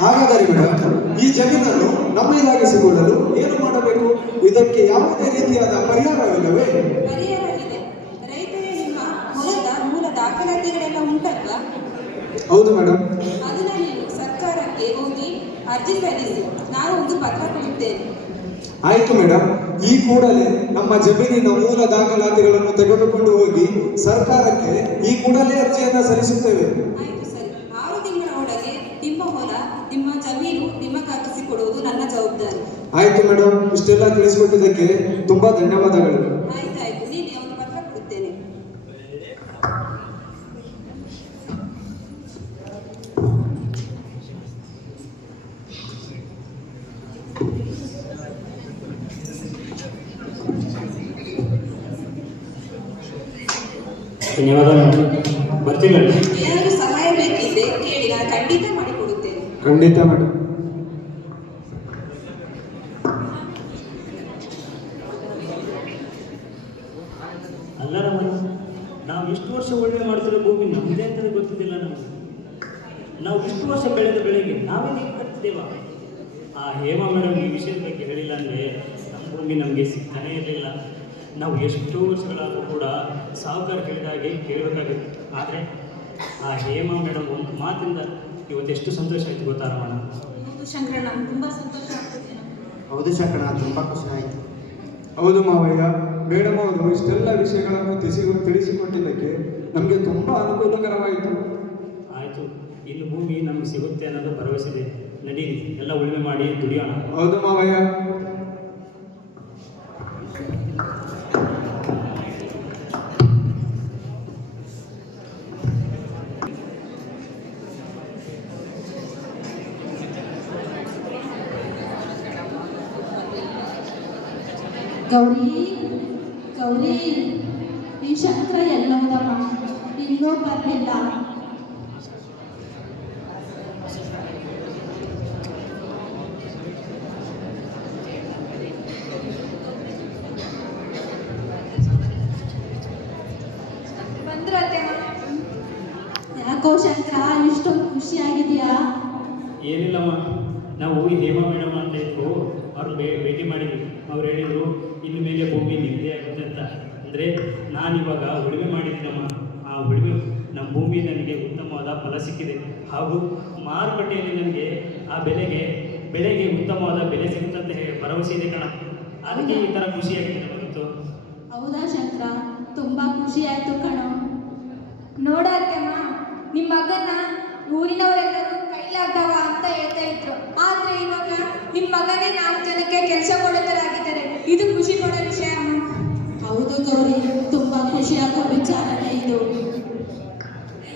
ಹಾಗಾದರೆ ಮೇಡಮ್, ಈ ಜಮೀನನ್ನು ನಮ್ಮದಾಗಿಸಿಕೊಳ್ಳಲು ಏನು ಮಾಡಬೇಕು? ಇದಕ್ಕೆ ಯಾವುದೇ ರೀತಿಯಾದ ಪರಿಹಾರವಿಲ್ಲವೇ? ಪರಿಹಾರ ಇದೆ. ರೈತರೇ, ನಿಮ್ಮ ಹೊಲದ ಮೂಲ ದಾಖಲಾತಿಗಳೆಲ್ಲ ಉಂಟಲ್ವಾ? ಹೌದು ಮೇಡಮ್. ಅದನ್ನ ನೀವು ಸರ್ಕಾರಕ್ಕೆ ಹೋಗಿ ಅರ್ಜಿ ಸಲ್ಲಿಸಿ. ನಾನು ಒಂದು ಪತ್ರ ಕೊಡುತ್ತೇನೆ. ಆಯ್ತು ಮೇಡಮ್, ಈ ಕೂಡಲೇ ನಮ್ಮ ಜಮೀನಿನ ಮೂಲ ದಾಖಲಾತಿಗಳನ್ನು ತೆಗೆದುಕೊಂಡು ಹೋಗಿ ಸರ್ಕಾರಕ್ಕೆ ಈ ಕೂಡಲೇ ಅರ್ಜಿಯನ್ನು ಸಲ್ಲಿಸುತ್ತೇವೆ. ಆಯ್ತು, ಸರಿ. 6 ತಿಂಗಳ ಒಳಗೆ ನಿಮ್ಮ ಹೊಲ, ನಿಮ್ಮ ಜಮೀನು ನಿಮಗಾಗಿಸಿಕೊಡುವುದು ನನ್ನ ಜವಾಬ್ದಾರಿ. ಆಯ್ತು ಮೇಡಮ್, ಇಷ್ಟೆಲ್ಲ ತಿಳಿಸಿಕೊಟ್ಟಿದ್ದಕ್ಕೆ ತುಂಬಾ ಧನ್ಯವಾದಗಳು. ಆಯ್ತಾಯ್ತು, ನೀನು ಒಂದು ಪತ್ರ ಕೊಡುತ್ತೇನೆ. ಧನ್ಯವಾದ ಮೇಡಮ್. ಬರ್ತೀನಿ ಮೇಡಮ್. ಏನಾದರೂ ಸಹಾಯ ಬೇಕಿದ್ದೆ ಕೇಳಿ, ನಾನು ಖಂಡಿತ ಮಾಡಿಕೊಡುತ್ತೇನೆ. ಖಂಡಿತ ಮೇಡಮ್. ಅಲ್ಲ ರಮಣ, ನಾವು ಇಷ್ಟು ವರ್ಷ ಒಳ್ಳೆ ಮಾಡ್ತಿರೋ ಭೂಮಿ ನಮ್ಮದೇ ಅಂತಲೇ ಗೊತ್ತಿದ್ದಿಲ್ಲ ನಮಗೆ. ನಾವು ಇಷ್ಟು ವರ್ಷ ಬೆಳೆದ ಬೆಳೆಗೆ ನಾವೇ ನೀರು ಕಟ್ತಿದ್ದೇವ? ಆ ಹೇಮಾ ಮೇಡಮ್ ಈ ವಿಷಯದ ಬಗ್ಗೆ ಹೇಳಿಲ್ಲ ಅಂದರೆ ನಮ್ಮ ಭೂಮಿ ನಮಗೆ ಸಿಗ್ತಾನೇ ಇರಲಿಲ್ಲ. ನಾವು ಎಷ್ಟೋ ವರ್ಷಗಳಾದರೂ ಕೂಡ ಸಾಹುಕಾರ ಹೇಳಿದಾಗೆ ಕೇಳಬೇಕಾಗಿತ್ತು. ಆದರೆ ಆ ಹೇಮಾ ಮೇಡಮ್ ಒಂದು ಮಾತಿಂದ ಇವತ್ತು ಎಷ್ಟು ಸಂತೋಷ ಆಯಿತು ಗೊತ್ತಾ ರಮಣ? ಹೌದು ಶಂಕರಣ್ಣ, ತುಂಬ ಸಂತೋಷ ಆಗ್ತದೆ ನಮ್ಗೆ. ಹೌದು ಶಂಕರಣ್ಣ, ತುಂಬ ಖುಷಿ ಆಯಿತು. ಹೌದು ಮಾವಯ್ಯ, ಮೇಡಮ್ ಅವರು ಇಷ್ಟೆಲ್ಲ ವಿಷಯಗಳನ್ನು ತಿಳಿಸಿಕೊಟ್ಟಿದ್ದಕ್ಕೆ ನಮಗೆ ತುಂಬಾ ಅನುಕೂಲಕರವಾಯಿತು. ಆಯಿತು, ಇನ್ನು ಭೂಮಿ ನಮಗೆ ಸಿಗುತ್ತೆ ಅನ್ನೋದು ಭರವಸೆ ಇದೆ. ನಡೀರಿ, ಎಲ್ಲ ಉಳುಮೆ ಮಾಡಿ ದುಡಿಯೋಣ. ಹೌದು ಮಾವಯ್ಯ. ಗೌರಿ, ಗೌರಿ, ಈ ಶಂಕರ ಎಲ್ಲೋದಮ್ಮ? ಇನ್ನೂ ಬರಲಿಲ್ಲ. ಯಾಕೋ ಶಂಕರ ಇಷ್ಟೊಂದು ಖುಷಿಯಾಗಿದೆಯಾ? ಏನಿಲ್ಲಮ್ಮ, ನಾವು ಈ ಹೇಮಾ ಮೇಡಮ್ ಅಂತ ಇದ್ರು ಅವ್ರು ಭೇಟಿ ಮಾಡಿದ್ವಿ. ಅವ್ರು ಹೇಳಿದರು ಇನ್ನು ಮೇಲೆ ಭೂಮಿ ನಿಮ್ಮದೇ ಆಗುತ್ತೆ ಅಂತ. ಅಂದರೆ ನಾನಿವಾಗ ಉಳುಮೆ ಮಾಡಿದ್ದೀನಮ್ಮ. ಆ ಉಳುಮೆ ನಮ್ಮ ಭೂಮಿ ನನಗೆ ಉತ್ತಮವಾದ ಫಲ ಸಿಕ್ಕಿದೆ. ಹಾಗೂ ಮಾರುಕಟ್ಟೆಯಲ್ಲಿ ನನಗೆ ಆ ಬೆಳೆಗೆ ಉತ್ತಮವಾದ ಬೆಲೆ ಸಿಗುತ್ತಂತ ಭರವಸೆ ಇದೆ ಕಣ. ಅದಕ್ಕೆ ಈ ಥರ ಖುಷಿಯಾಗಿದೆ ನಮಗಿತ್ತು. ಹೌದಾ ಶಂಕರ, ತುಂಬಾ ಖುಷಿ ಆಯ್ತು ಕಣೋ. ನೋಡತ್ತಮ್ಮ, ನಿಮ್ಮ ಮಗನ ಊರಿನವರೆಲ್ಲರೂ ಕೈಲಾಗ್ದವ ಅಂತ ಹೇಳ್ತಾ ಇದ್ರು. ಆದ್ರೆ ಇವಾಗ ನಿಮ್ಮ ಮಗನೇ 4 ಜನಕ್ಕೆ ಕೆಲಸ ಕೊಡೋತರಾಗಿದ್ದಾರೆ. ಇದು ಖುಷಿ ಪಡೋ ವಿಷಯ ಅಮ್ಮ. ಹೌದು ಗೌರಿ, ತುಂಬಾ ಖುಷಿಯಾಗೋ ವಿಚಾರನೇ ಇದು.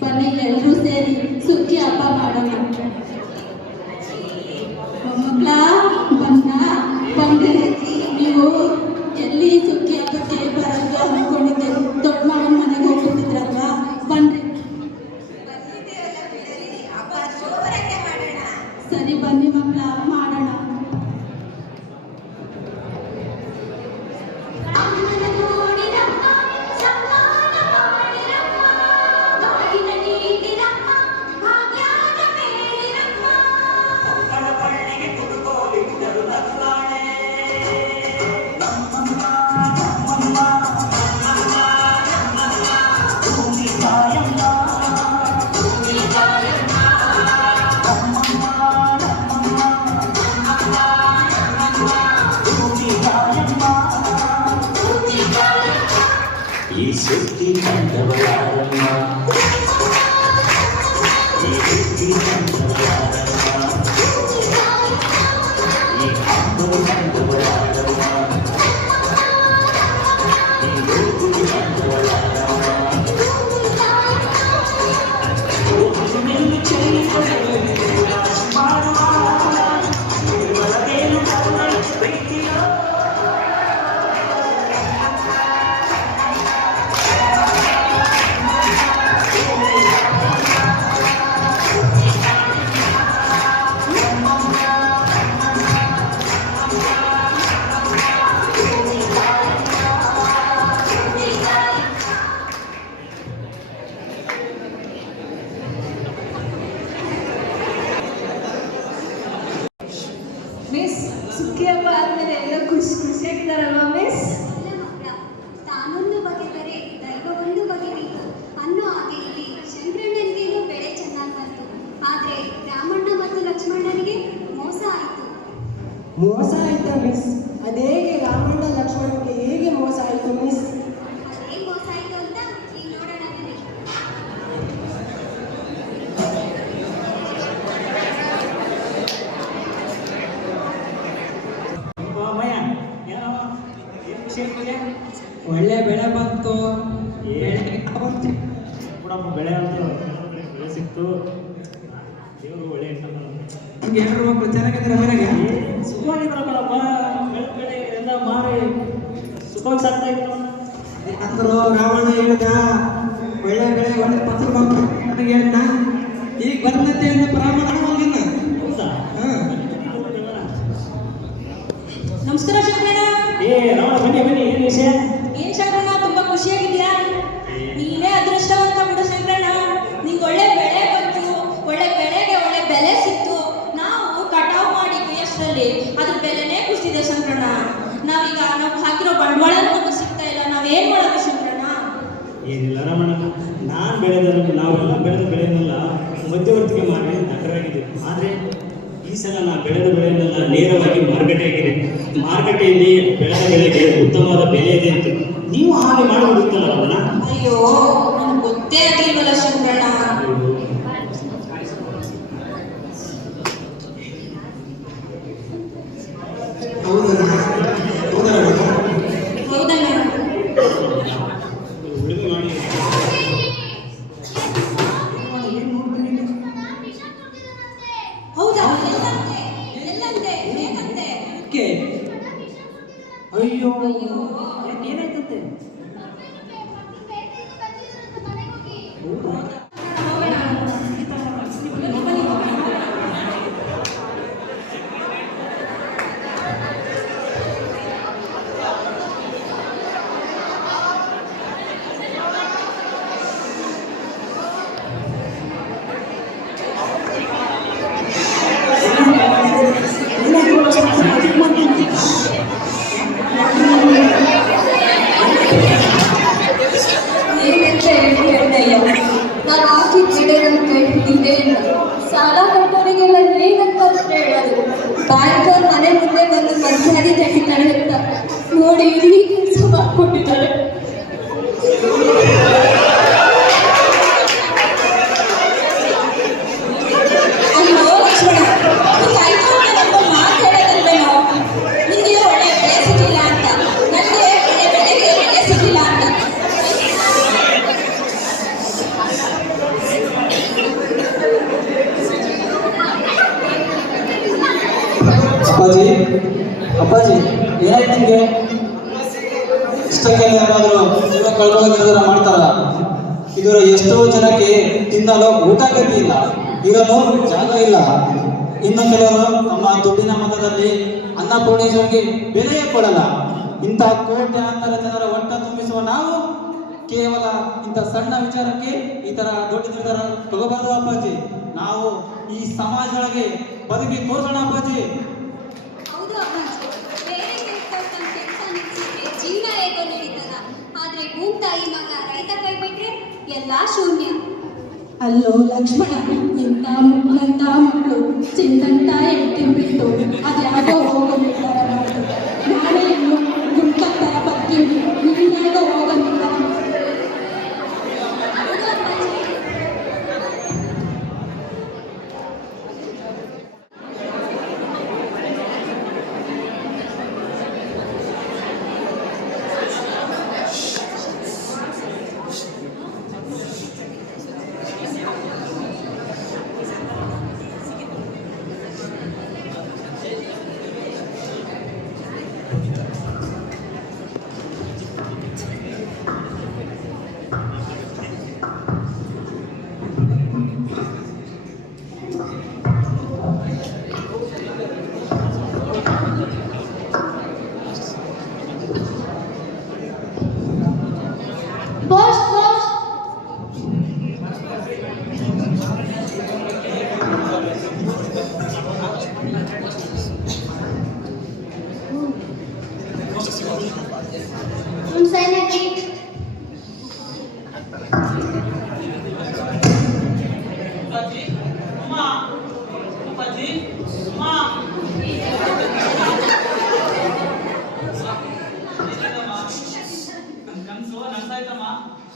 ಬನ್ನಿ ಎಲ್ಲರೂ ಸೇರಿ ಸುಗ್ಗಿ ಹಬ್ಬ ಮಾಡೋಣ. ಮೊಮ್ಮಕ್ಕಳ ಬಂದ್ರೆ ನೀವು ಎಲ್ಲಿ ಸುಗ್ಗಿ ಹಬ್ಬಕ್ಕೆ ಬರೋದು ಅಂದ್ಕೊಂಡಿದ್ದೆ? ದೊಡ್ಡ ಮಗನ ಮನೆಗೆ ಹೋಗ್ಬಿಟ್ಟಿದ್ರಲ್ವಾ? ಬನ್ರಿ. ಬಂದಿದ್ದೀರಲ್ಲ ಬಿಡರಿ, ಹಬ್ಬ ಜೋರ ಈ ಸುದ್ದಿ ಕಂಡವಳಾರಮ್ಮ ಈ ಸುದ್ದಿ ಕಂಡವಳಾರಮ್ಮ ಈ ಹಬ್ಬ ಕಂಡವಳಾರಮ್ಮ ಈ ಸುದ್ದಿ ಕಂಡವಳಾರಮ್ಮ ಮಿಸ್ ಸುಗ್ಗಿ ಹಬ್ಬ ಆದ್ಮೇಲೆ ಎಲ್ಲ ಖುಷಿಯಾಗಿದ್ದಾರಲ್ವಾ ಮಿಸ್? ಅಲ್ಲ ಮಕ್ಕಳ, ತಾನೊಂದು ಬಗೆದರೆ ದೈವ ಒಂದು ಬಗೆಬೇಕು ಅನ್ನೋ ಹಾಗೆ ಇಲ್ಲಿ ಶಂಕರಣ್ಣನಿಗೇನೋ ಬೆಳೆ ಚೆನ್ನಾಗಿ ಬಂತು. ಆದ್ರೆ ರಾಮಣ್ಣ ಮತ್ತು ಲಕ್ಷ್ಮಣ್ಣನಿಗೆ ಮೋಸ ಆಯಿತು. ಮೋಸ ಆಯ್ತಾ ಮಿಸ್? ಅದೇಗೆ ರಾಮಣ್ಣ ಲಕ್ಷ್ಮಣನಿಗೆ ಹೇಗೆ ಮೋಸ ಆಯ್ತು ಮಿಸ್? ಅದೇ ಮೋಸ ಆಯಿತು ಅಂತ ಈಗ ನೋಡೋಣ ಬನ್ನಿ. ಮಯ ಏನವ ಏನು ಖುಷಿ ಆಗ್ತದೆ ಒಳ್ಳೆ ಬೆಳೆ ಬಂತು. ಬಂತು ಬಿಡಪ್ಪ ಬೆಳೆ ಅಂತ ಬೆಳೆ ಸಿಕ್ತು ದೇವರು ಒಳ್ಳೆ ನಿಮ್ಗೆ ಎಲ್ಲರೂ ಮಕ್ಕಳು ಚೆನ್ನಾಗಿದ್ದಾರೆ ಮನೆಗೆ? ಸುಖವಾಗಿದ್ದಾರಪ್ಪ ಬೆಳೆ ಎಲ್ಲ ಮಾರಿ ಸುಖವಾಗಿ ಸಾಕ್ತಾ ಇದ್ರು ಅಂದ್ರು ರಾವಣ ಹೇಳ್ದ ಒಳ್ಳೆ ಬೆಳೆ ಒಳ್ಳೆ ಫಸಲು ಬಂತು ನನಗೆ ಹೇಳ್ದ. ಈಗ ಬಂದಂತೆ ಅಂತ ಬ್ರಾಹ್ಮಣ ಹೋಗಿಲ್ಲ. ಹೌದಾ ನಮಸ್ಕಾರ ಶಂಕರಣ್ಣ. ರಾಮ ಬನ್ನಿ ಬನ್ನಿ ಏನು ವಿಷಯ ಏನ್ ಶಂಕರಣ್ಣ ತುಂಬಾ ಖುಷಿಯಾಗಿದ್ಯಾ? ನೀನೇ ಅದೃಷ್ಟವಂತ ಬಿಡು ಶಂಕರಣ್ಣ. ನಿಂಗೆ ಒಳ್ಳೆ ಬೆಳೆ ಬಂತು, ಒಳ್ಳೆ ಬೆಳೆಗೆ ಒಳ್ಳೆ ಬೆಲೆ ಸಿಕ್ತು. ನಾವು ಕಟಾವು ಮಾಡಿದ್ವಿ ಅಷ್ಟರಲ್ಲಿ ಅದ್ರ ಬೆಲೆನೇ ಕುಸಿದೆ ಶಂಕರಣ್ಣ. ನಾವೀಗ ನಾವು ಹಾಕಿರೋ ಬಂಡವಾಳ ನಮಗೆ ಸಿಗ್ತಾ ಇಲ್ಲ. ನಾವೇನ್ ಮಾಡೋದು ಶಂಕರಣ್ಣ? ಏನಿಲ್ಲ ರಮಣ, ನಾನು ಬೆಳೆದ ನಾವೆಲ್ಲ ಬೆಳೆದ ಬೆಳೆಯನ್ನೆಲ್ಲ ಮಧ್ಯವರ್ತಿಗೆ ಮಾಡಿ ನಟರಾಗಿದ್ದೀವಿ. ಆದರೆ ಈ ಸಲ ನಾನು ಬೆಳೆದ ಬೆಳೆಯನ್ನೆಲ್ಲ ನೇರವಾಗಿ ಮಾರುಕಟ್ಟೆಯಲ್ಲಿ ಬೆಳೆದ ಬೆಳೆಗೆ ಉತ್ತಮವಾದ ಬೆಲೆ ಇದೆ ಅಂತ ನೀವು ಹಾಗೆ ಮಾಡಬಹುದಿತ್ತಲ್ಲ ರಮಣ? ಅಯ್ಯೋ ನನಗೆ ಗೊತ್ತೇ ಆಗಿಲ್ವಲ್ಲ ಶಂಕರಣ್ಣ. ಹೌದಣ್ಣ. ಉಳಿದು ಮಾಡಿ ಹೌದಾ? ಎಲ್ಲಂತೆ? ಎಲ್ಲಂತೆ? ಹೇಗಂತೆ? ಅಯ್ಯೋ ಏನಾಯ್ತಂತೆ? ಏನಂತ ಹೇಳ್ದಯ್ಯ, ನಾನು ಹಾಕಿದ ಗಿಡ ನನ್ನ ಕೈ ಹಿಡಿದೇ ಇಲ್ಲ. ಸಾಲ ಕಟ್ಟೋರಿಗೆಲ್ಲ ಏನಂತ ಹೇಳೋದು? ಬ್ಯಾಂಕರ್ ಮನೆ ಮುಂದೆ ಬಂದು ಮರ್ಯಾದೆ ತೆಗಿತಾಳೆ ಅಂತ ನೋಡಿ ಇಡೀ ಕೆಲಸ ಮಾಡ್ಕೊಟ್ಟಿದ್ದಾಳೆ. ಅಯ್ಯೋ ಲಕ್ಷ್ಮಣ, ನಿಂಗೆ ಆಯ್ತು ಅಂತ ನಮ್ಮ ಮಾತು ಹೇಳೋದಲ್ವೇನೋ? ನಿಂಗೆ ಒಳ್ಳೆ ಬೆಳೆ ಸಿಗಲಿಲ್ಲ ಅಂತ, ನನಗೆ ಒಳ್ಳೆ ಬೆಳೆಗೆ ಬೆಲೆ ಸಿಗಲಿಲ್ಲ ಅಂತ. ಅಪ್ಪಾಜಿ ಅಪ್ಪಾಜಿ ಏನಾಯ್ತು ನಿಮಗೆ? ಇಷ್ಟಕ್ಕೆ ಯಾರಾದರೂ ಜೀವ ಕಳ್ಕೊಳ್ಳೋ ನಿರ್ಧಾರ ಮಾಡ್ತಾರ? ಇದರ ಎಷ್ಟೋ ಜನಕ್ಕೆ ತಿನ್ನಲು ಊಟ ಗತಿ ಇಲ್ಲ, ಇರಲು ಜಾಗ ಇಲ್ಲ. ಇನ್ನು ಕೆಲವರು ನಮ್ಮ ದುಡ್ಡಿನ ಮತದಲ್ಲಿ ಅನ್ನಪೂರ್ಣೇಶ್ವರಿಗೆ ಬೆಲೆಯೇ ಕೊಡಲ್ಲ. ಇಂತಹ ಕೋಟ್ಯಾಂತರ ಜನರ ಹೊಟ್ಟ ತುಂಬಿಸುವ ನಾವು ಕೇವಲ ಇಂಥ ಸಣ್ಣ ವಿಚಾರಕ್ಕೆ ಈ ತರ ದೊಡ್ಡ ನಿರ್ಧಾರ ತಗೋಬಾರ್ದು ಅಪ್ಪಾಜಿ. ನಾವು ಈ ಸಮಾಜದೊಳಗೆ ಬದುಕಿ ತೋರ್ಸೋಣ ಅಪ್ಪಾಜಿ. ಹೌದು ಅಪ್ಪಾಜಿ, ಬೇರೆ ಕೆಲಸ ನಿಲ್ಲಿಸಿದ್ರೆ ಜೀವನ ಹೇಗೋ ನಡೀತದ. ಆದ್ರೆ ಭೂತಾಯಿ ಮಗ ರೈತ ಕೈ ಬಿಟ್ರೆ ಎಲ್ಲ ಶೂನ್ಯ. ಅಲ್ಲೋ ಲಕ್ಷ್ಮಣ, ಇಂಥ ಮಕ್ಕಳು ಚಿಂದಂತ ಎಟ್ಟಿ ಬಿಟ್ಟು ಅದ್ಯಾವುದೋ ಹೋಗೋ ನಿರ್ಧಾರ ಮಾಡಿದ್ರು. ನಾಳೆ ಇನ್ನು ಗುಂಪತ್ತರ ಬಗ್ಗೆ ನೀನಾಗ ಹೋಗೋ ನಿರ್ಧಾರ ಮಾಡಿದ್ರು. ಬಾಸ್ ಬಾಸ್ ಒಂದು ಸೈನ್ ಹಾಕಿ.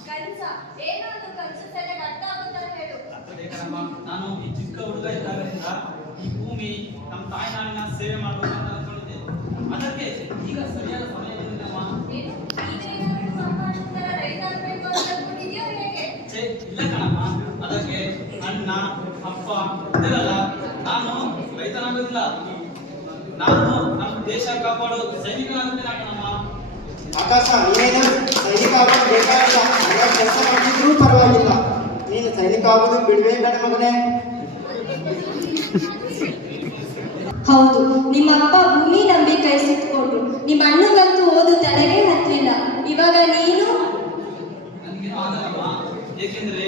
ಕನ್ಸ ಏನೋ ಒಂದು ಕನ್ಸು ಸರಿಯಾಗಿ ಅರ್ಥ ಆಗುತ್ತಾರೆ ಹೇಳು. ನಾನು ಈ ಚಿಕ್ಕ ಹುಡುಗ ಇದ್ದಾಗಲಿಂದ ಈ ಭೂಮಿ ನಮ್ಮ ತಾಯ್ನಾಡಿನ ಸೇವೆ ಮಾಡಬೇಕು ಅಂತ ಅನ್ಕೊಂಡಿದ್ದೆ. ಅದಕ್ಕೆ ಈಗ ಸರಿಯಾದ ಸಮಯ ಬಂದಿದೆಯಮ್ಮ. ಏನು? ನೀನೇನಾದ್ರೂ ಸಂಪಾದಿಸ್ತಾರ ರೈತ ಆಗ್ಬೇಕು ಅಂತ ಅನ್ಕೊಂಡಿದ್ಯೋ ಹೇಗೆ? ಇಲ್ಲ ಕಣಮ್ಮ, ಅದಕ್ಕೆ ಅಣ್ಣ ಅಪ್ಪ ಇದೆಲ್ಲ ನಾನು ರೈತನಾಗೋದಿಲ್ಲ. ನಾನು ನಮ್ಮ ದೇಶ ಕಾಪಾಡೋ ಸೈನಿಕನಾಗುತ್ತೇನೆ ಕಣಮ್ಮ. ಆಕಾಶ, ನೀನೇನು ಸೈನಿಕ ಆಗೋದು ಬೇಕಾಗಿಲ್ಲ. ಮನೆಯಾಗ ಕೆಲಸ ಮಾಡ್ತಿದ್ರೂ ಪರವಾಗಿಲ್ಲ. ನೀನು ಸೈನಿಕ ಆಗೋದು ಬಿಡ್ಬೇಕಣ್ಣ ಮಗನೇ. ಹೌದು, ನಿಮ್ಮಪ್ಪ ಭೂಮಿ ನಂಬಿ ಕೈ ಸಿಕ್ಕೊಂಡ್ರು. ನಿಮ್ಮ ಅಣ್ಣಗಂತೂ ಓದು ತಲೆಗೆ ಹತ್ತಲಿಲ್ಲ. ಇವಾಗ ನೀನು ನನಗೇನು ಆಗಲ್ಲಮ್ಮ. ಏಕೆಂದ್ರೆ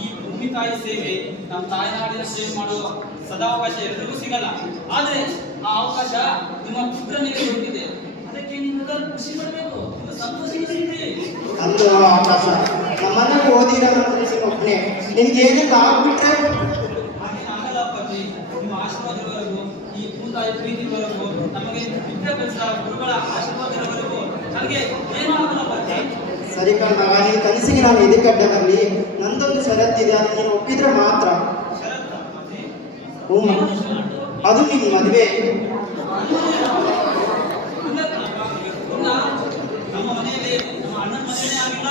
ಈ ಭೂಮಿ ತಾಯಿ ಸೇವೆ, ನಮ್ಮ ತಾಯ್ನಾಡಿನ ಸೇವೆ ಮಾಡುವ ಸದಾವಕಾಶ ಎಲ್ಲರಿಗೂ ಸಿಗಲ್ಲ. ಆದ್ರೆ ಆ ಅವಕಾಶ ನಿಮ್ಮ ಪುತ್ರನಿಗೆ ದೊರಕಿದೆ. ಅದಕ್ಕೆ ನೀವು ಖುಷಿ ಪಡಬೇಕು, ಸಂತೋಷಿಸಿ. ಅಂದು ಆಕಾಶ, ನಮ್ಮನೆಗೆ ಓದಿರೋ ಒಬ್ಬನೇ ನಿನ್ಗೆ ಏನೆಲ್ಲ ಆಗ್ಬಿಟ್ರೆ ಆಗಲ್ಲ ಅಪ್ಪಾಜಿ. ನಿಮ್ಮ ಆಶೀರ್ವಾದವರೆಗೂ, ಈ ಭೂತಾಯಿ ಪ್ರೀತಿವರೆಗೂ, ನಮಗೆ ವಿದ್ಯಾಭ್ಯಾಸ ಗುರುಗಳ ಆಶೀರ್ವಾದವರೆಗೂ ನನಗೆ ಏನೂ ಆಗಲ್ಲ ಅಪ್ಪಾಜಿ. ಸರಿ ಕಣ್ಣ, ನಿನ್ನ ಕನಸಿಗೆ ನಾನು ಎದಕ್ಕಡ್ಡ ಬರಲಿ? ನಂದೊಂದು ಷರತ್ತಿದೆ, ಅದು ನೀನು ಒಪ್ಪಿದ್ರೆ ಮಾತ್ರ. ಶರತ್ತ ಅಪ್ಪಾಜಿ? ಹ್ಞೂ, ಅದು ನಿನ್ನ ಮದುವೆ. ನಮ್ಮ ಮನೆಯಲ್ಲಿ ನಮ್ಮ ಅಣ್ಣನ ಮದುವೆನೇ ಆಗಿಲ್ಲ.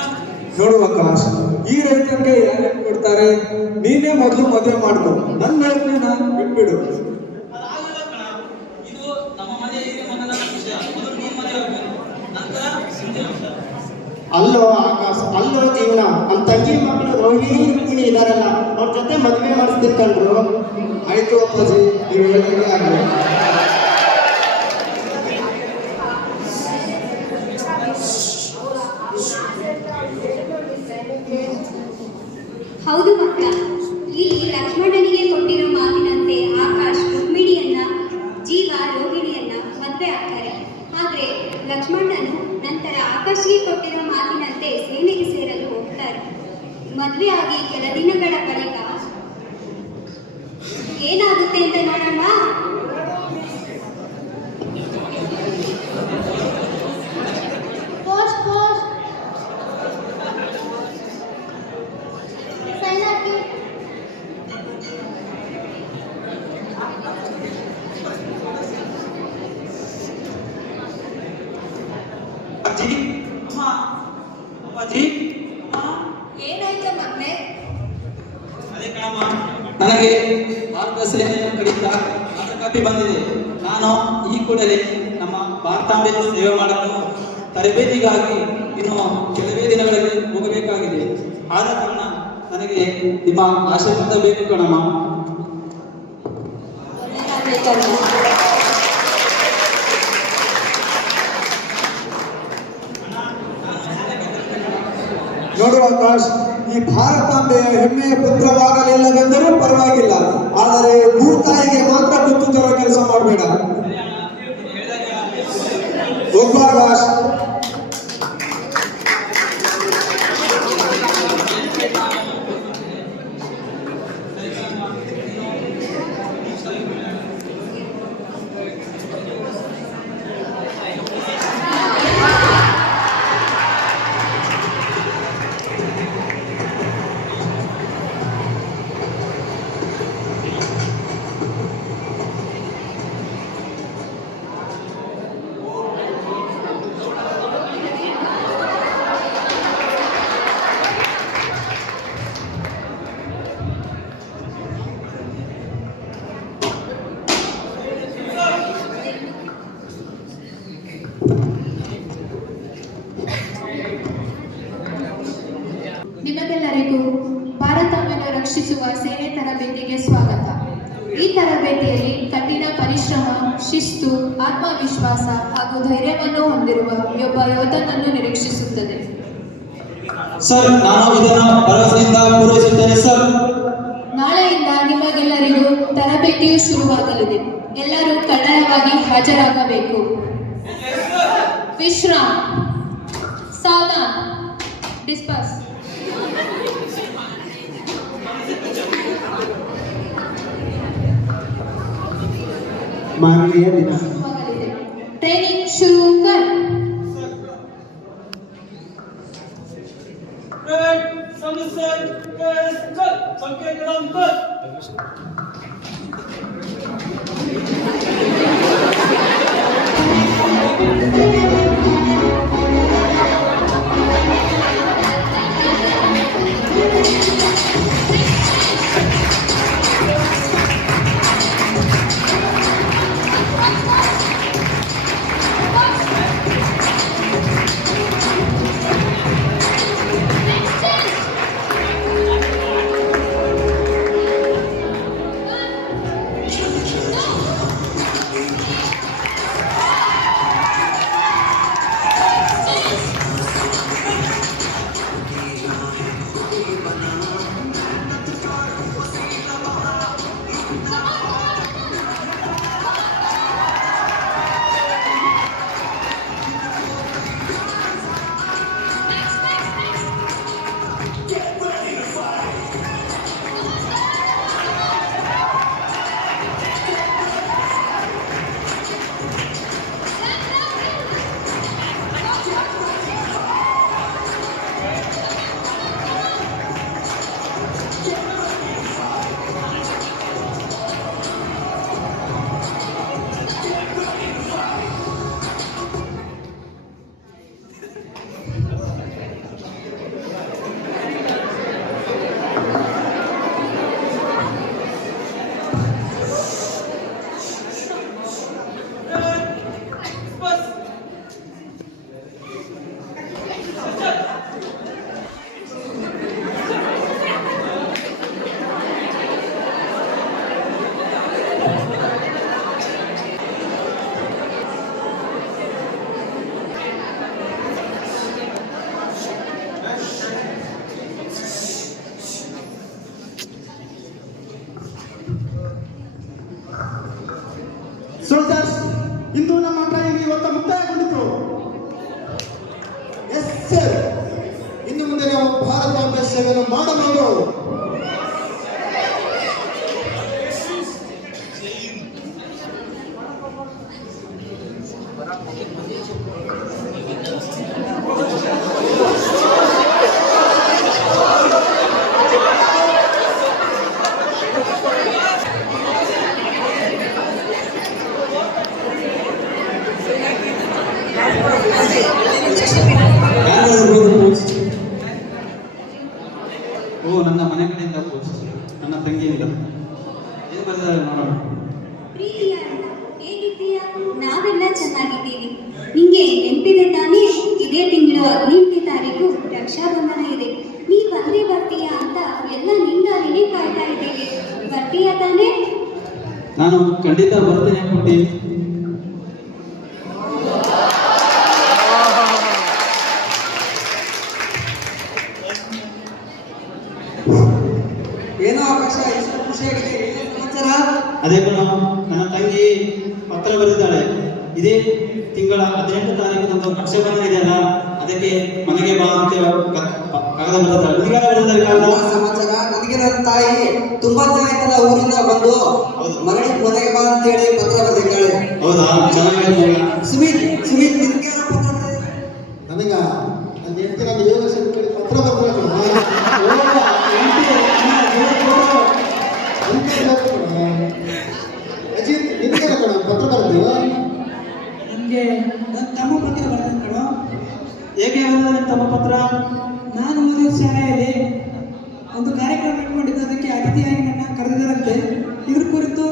ನೋಡು ಆಕಾಶ್, ಈ ರೈತರಿಗೆ ಯಾರು ಕೊಡ್ತಾರೆ? ನೀನೇ ಮೊದಲು ಮದುವೆ ಮಾಡ್ಕೊ, ನನ್ನ ಯೋಚನೆನ ಬಿಟ್ಬಿಡು. ಅದಾಗಲ್ಲ ಕಣ. ಇದು ನಮ್ಮ ಮನೆಯಲ್ಲಿ ಮಗನ ವಿಷಯ. ಮೊದಲು ನೀನು ಮದುವೆ ಆಗಬೇಕು, ನಂತರ ಮುಂದಿನ ವಿಷಯ. ಅಲ್ಲೋ ಆಕಾಶ, ಅಲ್ಲೋ ಜೀವನ. ನಮ್ಮ ತಂಗಿ ಮಕ್ಕಳು ರೋಹಿಣಿ ರುಕ್ಮಿಣಿ ಇದಾರಲ್ಲ, ಅವ್ರ ಜೊತೆ ಮದುವೆ ಮಾಡಿಸ್ತಿರ್ಕೊಂಡ್ರು. ಆಯ್ತು ಅಪ್ಪಾಜಿ, ನೀವು ಹೇಳಿದ್ರೆ ಆಗಲ್ಲ. ಹೌದು ಮಕ್ಕ, ಇಲ್ಲಿ ಲಕ್ಷ್ಮಣನಿಗೆ ಕೊಟ್ಟಿರೋ ಮಾತಿನಂತೆ ಆಕಾಶ್ ರುಕ್ಮಿಣಿಯನ್ನ, ಜೀವ ರೋಹಿಣಿಯನ್ನ ಮದುವೆ ಆಗ್ತಾರೆ. ಆದ್ರೆ ಲಕ್ಷ್ಮಣನು ನಂತರ ಆಕಾಶ್ಗೆ ಕೊಟ್ಟಿರೋ ಮಾತಿನಂತೆ ಸೇನೆಗೆ ಸೇರಲು ಹೋಗ್ತಾರೆ. ಮದುವೆ ಆಗಿ ಕೆಲ ದಿನಗಳ ಬಳಿಕ ಏನಾಗುತ್ತೆ ಅಂತ ನೋಡೋಣ. ಬಾಸ್ ಬಾಸ್ ಸೈನ್ ಹಾಕಿ. ಅಜ್ಜಿ, ಅಮ್ಮ, ಅಪ್ಪಾಜಿ, ಅಮ್ಮ. ಏನಾಯ್ತು ಮಗ್ನೆ? ಅದೇ ಕಣಮ್ಮ, ನನಗೆ ಭಾರತ ಸೇನೆಯ ಕಡೆಯಿಂದ ಕಾಪಿ ಬಂದಿದೆ. ನಾನು ಈ ಕೂಡಲೇ ನಮ್ಮ ಭಾರತಾಂಬೆಯ ಸೇವೆ ಮಾಡಲು ತರಬೇತಿಗಾಗಿ ಇನ್ನು ಕೆಲವೇ ದಿನಗಳಲ್ಲಿ ಹೋಗಬೇಕಾಗಿದೆ. ಆದ ಕಾರಣ ನನಗೆ ನಿಮ್ಮ ಆಶೀರ್ವಾದ ಬೇಕು ಕಣಮ್ಮ. ನೋಡು ಆಕಾಶ್, ಈ ಭಾರತಾಂಬೆಯ ಹೆಮ್ಮೆಯ ಪುತ್ರವಾಗಲಿಲ್ಲವೆಂದರೂ ಪರವಾಗಿಲ್ಲ, ಆದರೆ ಭೂತಾಯಿಗೆ ಮಾತ್ರ ಗುತ್ತು ತರೋ ಕೆಲಸ ಮಾಡಬೇಡ. ಹೋಗು ಆಕಾಶ್. ನಿಮಗೆಲ್ಲರಿಗೂ ಭಾರತವನ್ನು ರಕ್ಷಿಸುವ ಸೇನೆ ತರಬೇತಿಗೆ ಸ್ವಾಗತ. ಈ ತರಬೇತಿಯಲ್ಲಿ ಕಠಿಣ ಪರಿಶ್ರಮ, ಶಿಸ್ತು, ಆತ್ಮವಿಶ್ವಾಸ ಹಾಗೂ ಧೈರ್ಯವನ್ನು ಹೊಂದಿರುವ ಒಬ್ಬ ಯೋಧನನ್ನು ನಿರೀಕ್ಷಿಸುತ್ತದೆ. ಸರ್, ನಾನು ಇದನ್ನು ಭರವಸೆಯಿಂದ ಪೂರೈಸುತ್ತೇನೆ ಸರ್. ನಾಳೆಯಿಂದ ನಿಮಗೆಲ್ಲರಿಗೂ ತರಬೇತಿಯು ಶುರುವಾಗಲಿದೆ. ಎಲ್ಲರೂ ಕಡ್ಡಾಯವಾಗಿ ಹಾಜರಾಗಬೇಕು. ವಿಶ್ರಾಮ್, ಸಾವಧಾನ್, ಡಿಸ್ಪರ್ಸ್. ಮಾನವೀಯ ದಿನ. ಶುರುವಾಗಲಿದೆ. ಟ್ರೈನಿಂಗ್ ಶುರು ಕರ್. ಸೋಲ್ಜರ್ಸ್, ಇಂದು ನಮ್ಮ ಟ್ರೈನಿಂಗ್ ಇವತ್ತು ಮುಕ್ತಾಯಗೊಂಡಿತು. Yes sir. ಇನ್ನು ಮುಂದೆ ನಾವು ಭಾರತಾಂಬೆ ಸೇವೆಯನ್ನು ಮಾಡಬಹುದು. ಓ, ನನ್ನ ಮನೆ ಕಡೆಯಿಂದ ಪೋಸ್ಟ್, ನನ್ನ ತಂಗಿಯಿಂದ. ಏನು ಬರೆದಾರೆ ನೋಡೋಣ. ಪ್ರೀತಿಯ ಅಣ್ಣ, ಹೇಗಿದ್ದೀಯಾ? ನಾವೆಲ್ಲ ಚೆನ್ನಾಗಿದ್ದೀವಿ. ನಿಂಗೆ ನೆನಪಿದೆ ತಾನೇ? ಇದೇ ತಿಂಗಳು 18ನೇ ತಾರೀಕು ರಕ್ಷಾಬಂಧನ ಇದೆ. ನೀ ಬಂದೇ ಬರ್ತೀಯಾ ಅಂತ ಎಲ್ಲ ನಿಂಗಾಲಿನೇ ಕಾಯ್ತಾ ಇದ್ದೀವಿ. ಬರ್ತೀಯಾ ತಾನೇ? ನಾನು ಖಂಡಿತ ಬರ್ತೇನೆ ಪುಟ್ಟಿ. ಏನೋ ಆಕಾಶ, ಎಷ್ಟು ಖುಷಿಯಾಗಿದೆ. ಏನ್ ಸಮಾಚಾರ? ಅದೇ ಕಣ, ನನ್ನ ತಂಗಿ ಪತ್ರ ಬರೆದಿದ್ದಾಳೆ. ಇದೇ ತಿಂಗಳ 18 ತಾರೀಕು ರಕ್ಷಾಬಂಧನ ಇದೆಯಲ್ಲ, ಅದಕ್ಕೆ ಮನೆಗೆ ಬಾ ಅಂತ ಕಾಗದ ಬರೆದಿದ್ದಾಳೆ. ನಿನಗೆ ಬರೆದಿದ್ದಾರೆ ಕಾಗದ? ಸಮಾಚಾರ ನನಗೆ ನನ್ನ ತಾಯಿ ತುಂಬಾ ದಿನ ಆಯ್ತಲ್ಲ ಊರಿಂದ ಬಂದು ಮಗಳಿಗೆ ಮನೆಗೆ ಬಾ ಅಂತ ಹೇಳಿ ಪತ್ರ ಬರೆದಿದ್ದಾಳೆ. ಹೌದಾ? ಚೆನ್ನಾಗಿದೆ. ಸುಮಿತ್, ನಿನ್ಗೆ ಯಾರೋ ಪತ್ರ ಬರೆದಿದ್ದಾರೆ? ನನಗ ನನ್ನ ಹೆಂಡತಿ ನನ್ನ ಯೋಗೇಶ್ವರ ಕೇಳಿ ಪತ್ರ ಬರ್ಬೇಕು. ಅಜಿತ್, ನಿನ್ಗೆ ಕಣ ಪತ್ರ ಬರ್ತೀವ? ನನಗೆ ನನ್ನ ತಮ್ಮ ಪತ್ರ ಬರೆದ ಕಣೋ. ಹೇಗೆ ಬರೆದ ತಮ್ಮ ಪತ್ರ? ನಾನು ಓದಿದ ಶಾಲೆಯಲ್ಲಿ ಒಂದು ಕಾರ್ಯಕ್ರಮ ಇಟ್ಕೊಂಡಿದ್ದು, ಅದಕ್ಕೆ ಅತಿಥಿಯಾಗಿ ನನ್ನ ಕರೆದಿದ್ದರಂತೆ. ಇದ್ರ ಕುರಿತು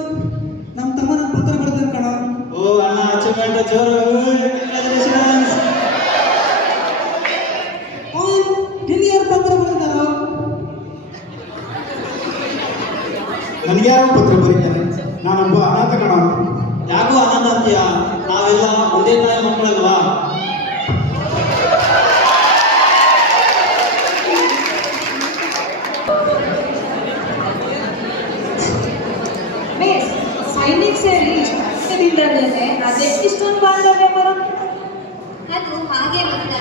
ನಮ್ಮ ತಮ್ಮ ನನ್ನ ಪತ್ರ ಬರೆದ ಕಣೋ. ಓ ಅಣ್ಣ, ಆಚೆ ಅಚೀವ್ಮೆಂಟ್ ಜೋರು. Congratulations. ನಿನ್ಗೆ ಯಾರು ಪತ್ರ ಬರೆದಿದ್ದಾರೋ? ನನಗೆ ಯಾರು ಪತ್ರ ಬರೀತಾರೆ? ನಾನೊಬ್ಬ ಅನಾಥ ಕಣ. ಯಾಕೋ ಆನಂದ ಅಂತೀಯ? ನಾವೆಲ್ಲ ಒಂದೇ ತಾಯಿ ಮಕ್ಕಳಲ್ವಾ? ಮಿಸ್ ಸೈನಿಕ ಸೇರಿ ಇಷ್ಟದಿಂದಲೇ ಅದೆಷ್ಟಿಷ್ಟೊಂದು ಬಾಂಧವ್ಯ ಬರುತ್ತೆ. ಅದು ಹಾಗೆ ಮಕ್ಕಳ.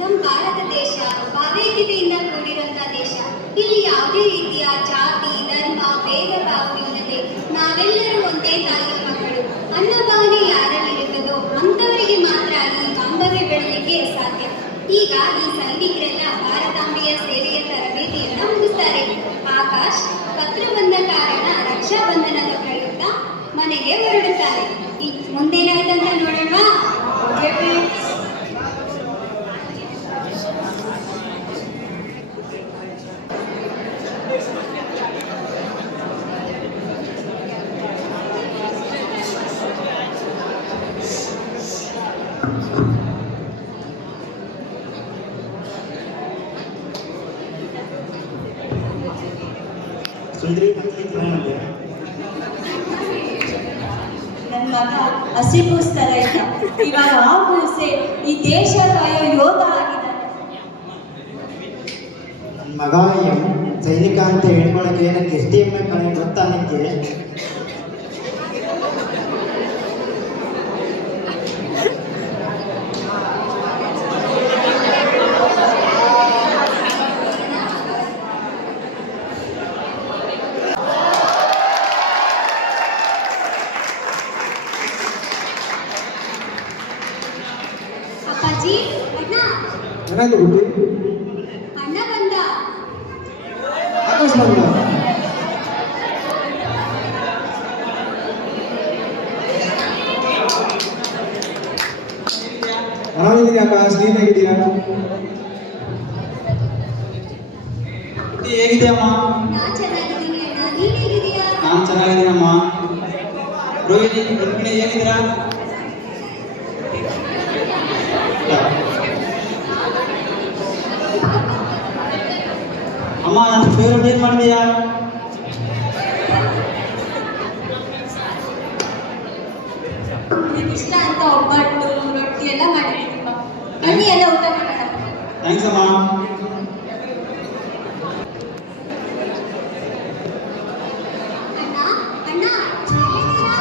ನಮ್ಮ ಭಾರತ ದೇಶ ಭಾವೈಕ್ಯತೆಯಿಂದ ಕೂಡಿರುವಂತ ದೇಶ. ಇಲ್ಲಿ ಯಾವುದೇ ರೀತಿಯ ಜಾತಿ ಧರ್ಮ ಭೇದ ಭಾವವಿಲ್ಲದೆ ನಾವೆಲ್ಲರೂ ಒಂದೇ ತಾಯಿಯ ಮಕ್ಕಳು. ಅನ್ನಭಾವನೆ ಯಾರಲ್ಲಿರುತ್ತದೋ ಅಂಥವರಿಗೆ ಮಾತ್ರ ಈ ಬಾಂಧವ್ಯ ಬೆಳಲಿಕ್ಕೆ ಸಾಧ್ಯ. ಈಗ ಈ ಸೈನಿಕರೆಲ್ಲ ಭಾರತಾಂಬೆಯ ಸೇವೆಯ ತರಬೇತಿಯನ್ನ ಮುಗಿಸ್ತಾರೆ. ಆಕಾಶ್ ಪತ್ರ ಬಂದ ಕಾರಣ ರಕ್ಷಾ ಬಂಧನದ ಪ್ರಯುಕ್ತ ಮನೆಗೆ ಹೊರಡುತ್ತಾರೆ. ಮುಂದೇನಾಯ್ತಂತ ನೋಡೋಣ. ಸುಂದರಿ ಏನಂತೆ? ನನ್ನ ಮಗ ಹಸಿ ಕೂಸ್ತರ ಇದ್ದ, ಇವಾಗ ಆ ಕೂಸೆ ಈ ದೇಶ ಕಾಯೋ ಯೋಧ ಆಗಿದ್ದಾನೆ. ನನ್ನ ಮಗ ಸೈನಿಕ ಅಂತ ಹೇಳ್ಕೊಳಕ್ಕೆ ನನಗೆ ಎಷ್ಟು ಹೆಮ್ಮೆ ಕಣೆ ಗೊತ್ತಾ ನಿನಗೆ? ಅಪ್ಪಾಜಿ ಅಣ್ಣ ಏನಾಯ್ತು ಗುಡ್ಡಿ? ಅಣ್ಣ ಬಂದ. ಆಕಾಶ್ ಬಂದ. ಆರಾಮಿದ್ದೀನಿ ಆಕಾಶ್, ನೀನ್ ಹೇಗಿದ್ದೀಯಾ? ಹೇಗಿದೆಯಮ್ಮ? ನಾನ್ ಚೆನ್ನಾಗಿದ್ದೀನಿ ಅಣ್ಣ, ನೀನ್ ಹೇಗಿದೀಯಾ? ನಾನು ಚೆನ್ನಾಗಿದ್ದೀನಮ್ಮ. ರೋಹಿಣಿ ರುಕ್ಮಿಣಿ ಹೇಗಿದ್ದೀರಾ? ಅಮ್ಮ ನನ್ನ ಫೇವ್ರೆಟ್ ಏನ್ ಮಾಡಿದೀಯಾ? ನಿಮ್ಗೆ ಇಷ್ಟ ಅಂತ ಒಬ್ಬಟ್ಟು ರೊಟ್ಟಿ ಎಲ್ಲ ಮಾಡಿದ್ದೀನಪ್ಪ. ಬನ್ನಿ ಎಲ್ಲ ಊಟ ಮಾಡೋಣ. ಥ್ಯಾಂಕ್ಸ್ ಅಮ್ಮ. ಅಣ್ಣ ಅಣ್ಣ ಎಲ್ಲಿದ್ದೀರಾ?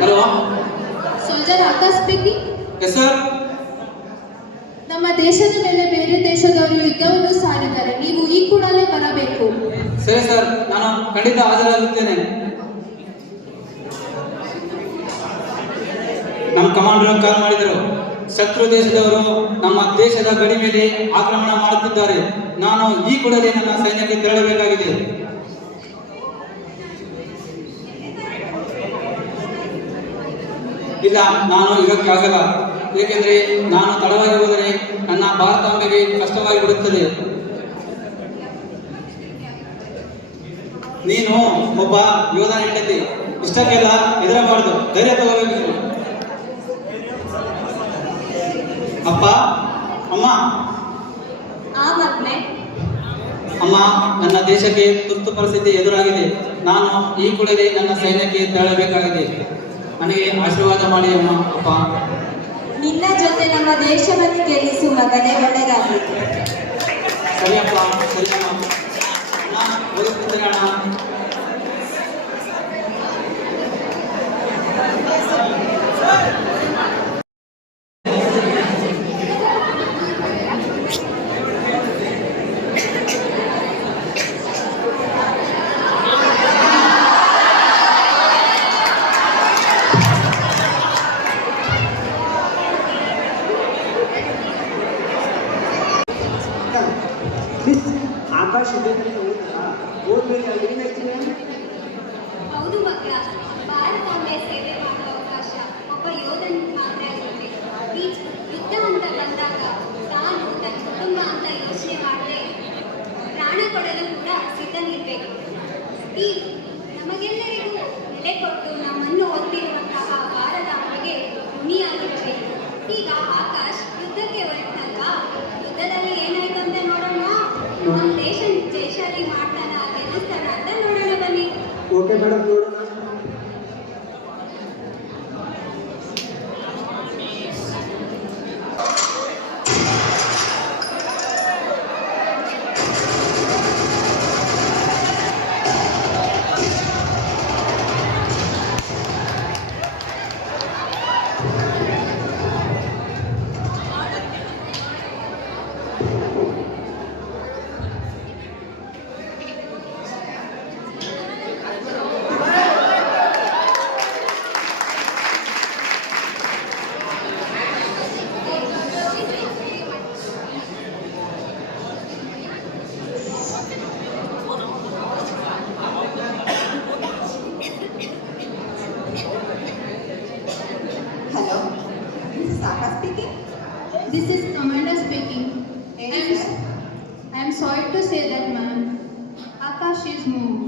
Hello. Soldier Akash speaking. Yes sir. ನಮ್ಮ ದೇಶದ ಮೇಲೆ ಬೇರೆ ದೇಶದವರು ಯುದ್ಧವನ್ನು ಸಾರಿದ್ದಾರೆ. ನೀವು ಈ ಕೂಡಲೇ ಬರಬೇಕು. ಸರಿ ಸರ್, ನಾನು ಖಂಡಿತ ಹಾಜರಾಗುತ್ತೇನೆ. ನಮ್ಮ ಕಮಾಂಡರ್ ಕಾಲ್ ಮಾಡಿದರು. ಶತ್ರು ದೇಶದವರು ನಮ್ಮ ದೇಶದ ಗಡಿ ಮೇಲೆ ಆಕ್ರಮಣ ಮಾಡುತ್ತಿದ್ದಾರೆ. ನಾನು ಈ ಕೂಡಲೇ ನನ್ನ ಸೈನ್ಯಕ್ಕೆ ತೆರಳಬೇಕಾಗಿದೆ. ಇಲ್ಲ, ನಾನು ಇದಕ್ಕಾಗಲ್ಲ. ಏಕೆಂದರೆ ನಾನು ತಡವಾಗಿ ಹೋದರೆ ನನ್ನ ಭಾರತಾಂಬೆಗೆ ಕಷ್ಟವಾಗಿ ಬಿಡುತ್ತದೆ. ನೀನು ಒಬ್ಬ ಯೋಧನ ಹೆಂಡತಿ, ಇಷ್ಟಕ್ಕೆಲ್ಲ ಹೆದರಬಾರದು, ಧೈರ್ಯ ತಗೋಬೇಕು. ಅಪ್ಪ, ಅಮ್ಮ, ಮಗ್ನೆ, ಅಮ್ಮ, ನನ್ನ ದೇಶಕ್ಕೆ ತುರ್ತು ಪರಿಸ್ಥಿತಿ ಎದುರಾಗಿದೆ. ನಾನು ಈ ಕೂಡಲೇ ನನ್ನ ಸೈನ್ಯಕ್ಕೆ ತೆರಳಬೇಕಾಗಿದೆ. ನನಗೆ ಆಶೀರ್ವಾದ ಮಾಡಿ ಅಮ್ಮ. ಅಪ್ಪ, ನಿನ್ನ ಜೊತೆ ನಮ್ಮ ದೇಶವನ್ನು ಗೆಲ್ಲಿಸು ಮಗನೇ, ಒಳ್ಳೆಯದಾಗಲಿ. ಸರಿಯಪ್ಪ, ಸರಿ ಅಮ್ಮ. ಅಣ್ಣ, ಓದುತ್ತಿದ್ದೇನೆ ಅಣ್ಣ. ಆಕಾಶ ಓದ್ಮೇಲೆ ಏನಾಯ್ತು? ಹೌದು ಮಕ್ಕಳ, ಭಾರತಾಂಬೆ ಸೇವೆ ಮಾಡುವ ಅವಕಾಶ ಒಬ್ಬ ಯೋಧನಿಗೆ ಮಾತ್ರ ಇರುತ್ತೆ. ಈ ಯುದ್ಧ ಅಂತ ಬಂದಾಗ ತಾನು ತನ್ನ ಕುಟುಂಬ ಅಂತ ಯೋಚನೆ ಮಾಡದೆ ಪ್ರಾಣ ಕೊಡಲು ಕೂಡ ಸಿದ್ಧನಿರ್ಬೇಕು. ಈ ನಮಗೆಲ್ಲರಿಗೂ ನೆಲೆ ಕೊಟ್ಟು ನಮ್ಮನ್ನು ಒತ್ತಿರುವಂತಹ ಭಾರತಾಂಬೆಗೆ ಋಣಿಯಾಗಿರಬೇಕು. ಈಗ ಆಕಾಶ್ ಯುದ್ಧಕ್ಕೆ ಹೊರಟಲ್ವಾ? ಯುದ್ಧದಲ್ಲಿ ಏನಾಯ್ತು ಅಂತ ನೋಡೋಣ. ನಮ್ಮ ದೇಶ ಜಯಶಾಲಿ ಮಾಡ್ತಾನ, ಗೆಲ್ಲಿಸ್ತಾನ ಅಂತ ನೋಡೋಣ ಬನ್ನಿ. ಓಕೆ ಮೇಡಮ್, ನೋಡೋಣ. This is Commander speaking. I am sorry to say that, ma'am, Akash is moved.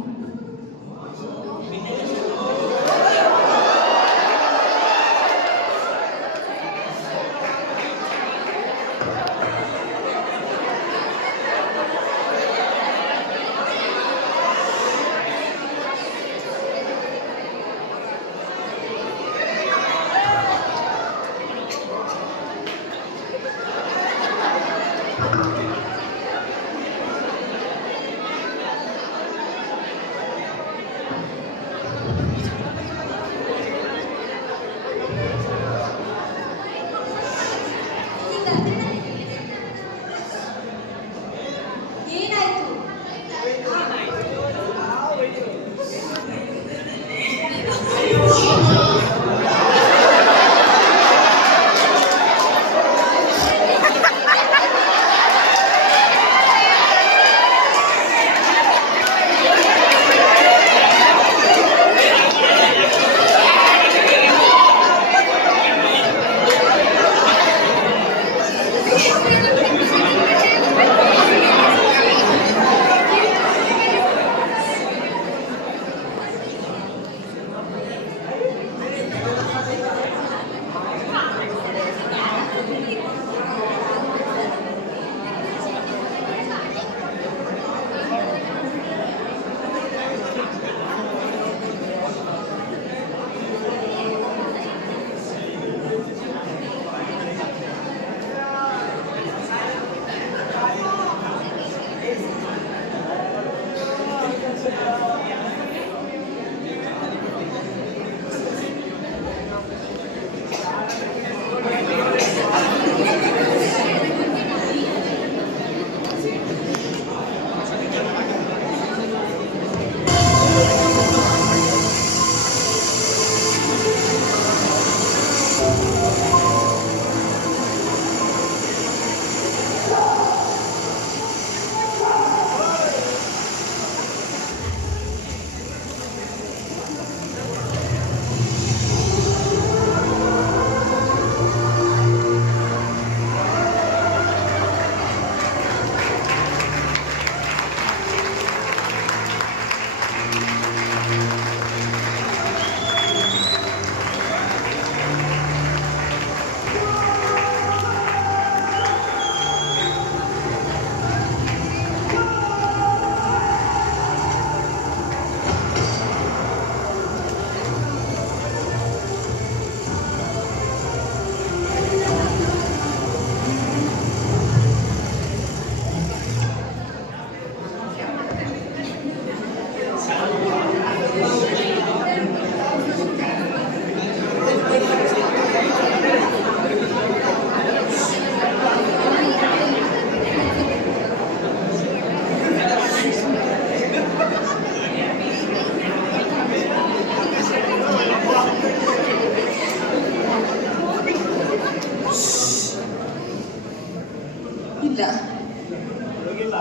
ಇಲ್ಲ,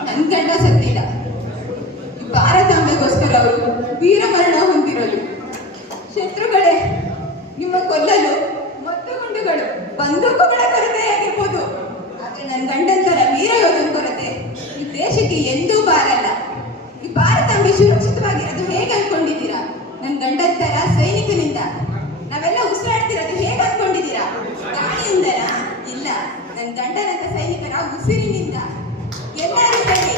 ನನ್ನ ಗಂಡ ಸತ್ತಿಲ್ಲ. ಭಾರತಾಂಬೆಗೋಸ್ಕರ ಅವರು ವೀರಮರಣ ಹೊಂದಿರೋದು. ಶತ್ರುಗಳೇ ನಿಮ್ಮ ಕೊಲ್ಲಲು ಮತ್ತು ಗುಂಡುಗಳು ಬಂದೂಕುಗಳ ಕೊರತೆ ಆಗಿರ್ಬೋದು, ಆದ್ರೆ ನನ್ನ ಗಂಡಂತರ ವೀರ ಯೋಧನ ಕೊರತೆ ಈ ದೇಶಕ್ಕೆ ಎಂದೂ ಬಾರಲ್ಲ. ಈ ಭಾರತಾಂಬೆ ಸುರಕ್ಷಿತವಾಗಿರೋದು ಹೇಗೆ ಅನ್ಕೊಂಡಿದ್ದೀರಾ? ನನ್ನ ಗಂಡಂತರ ಸೈನಿಕನಿಂದ. ನಾವೆಲ್ಲ ಉಸಿರಾಡ್ತಿರೋದು ಹೇಗೆ ಅನ್ಕೊಂಡಿದ್ದೀರಾ? ಗಾಳಿಯಿಂದನಾ? ಇಲ್ಲ, ನನ್ನ ಗಂಡನಂತ ಸೈನಿಕರ ಉಸಿರಿನಿಂದ. ಎಲ್ಲರೂ ಹೇಳಿ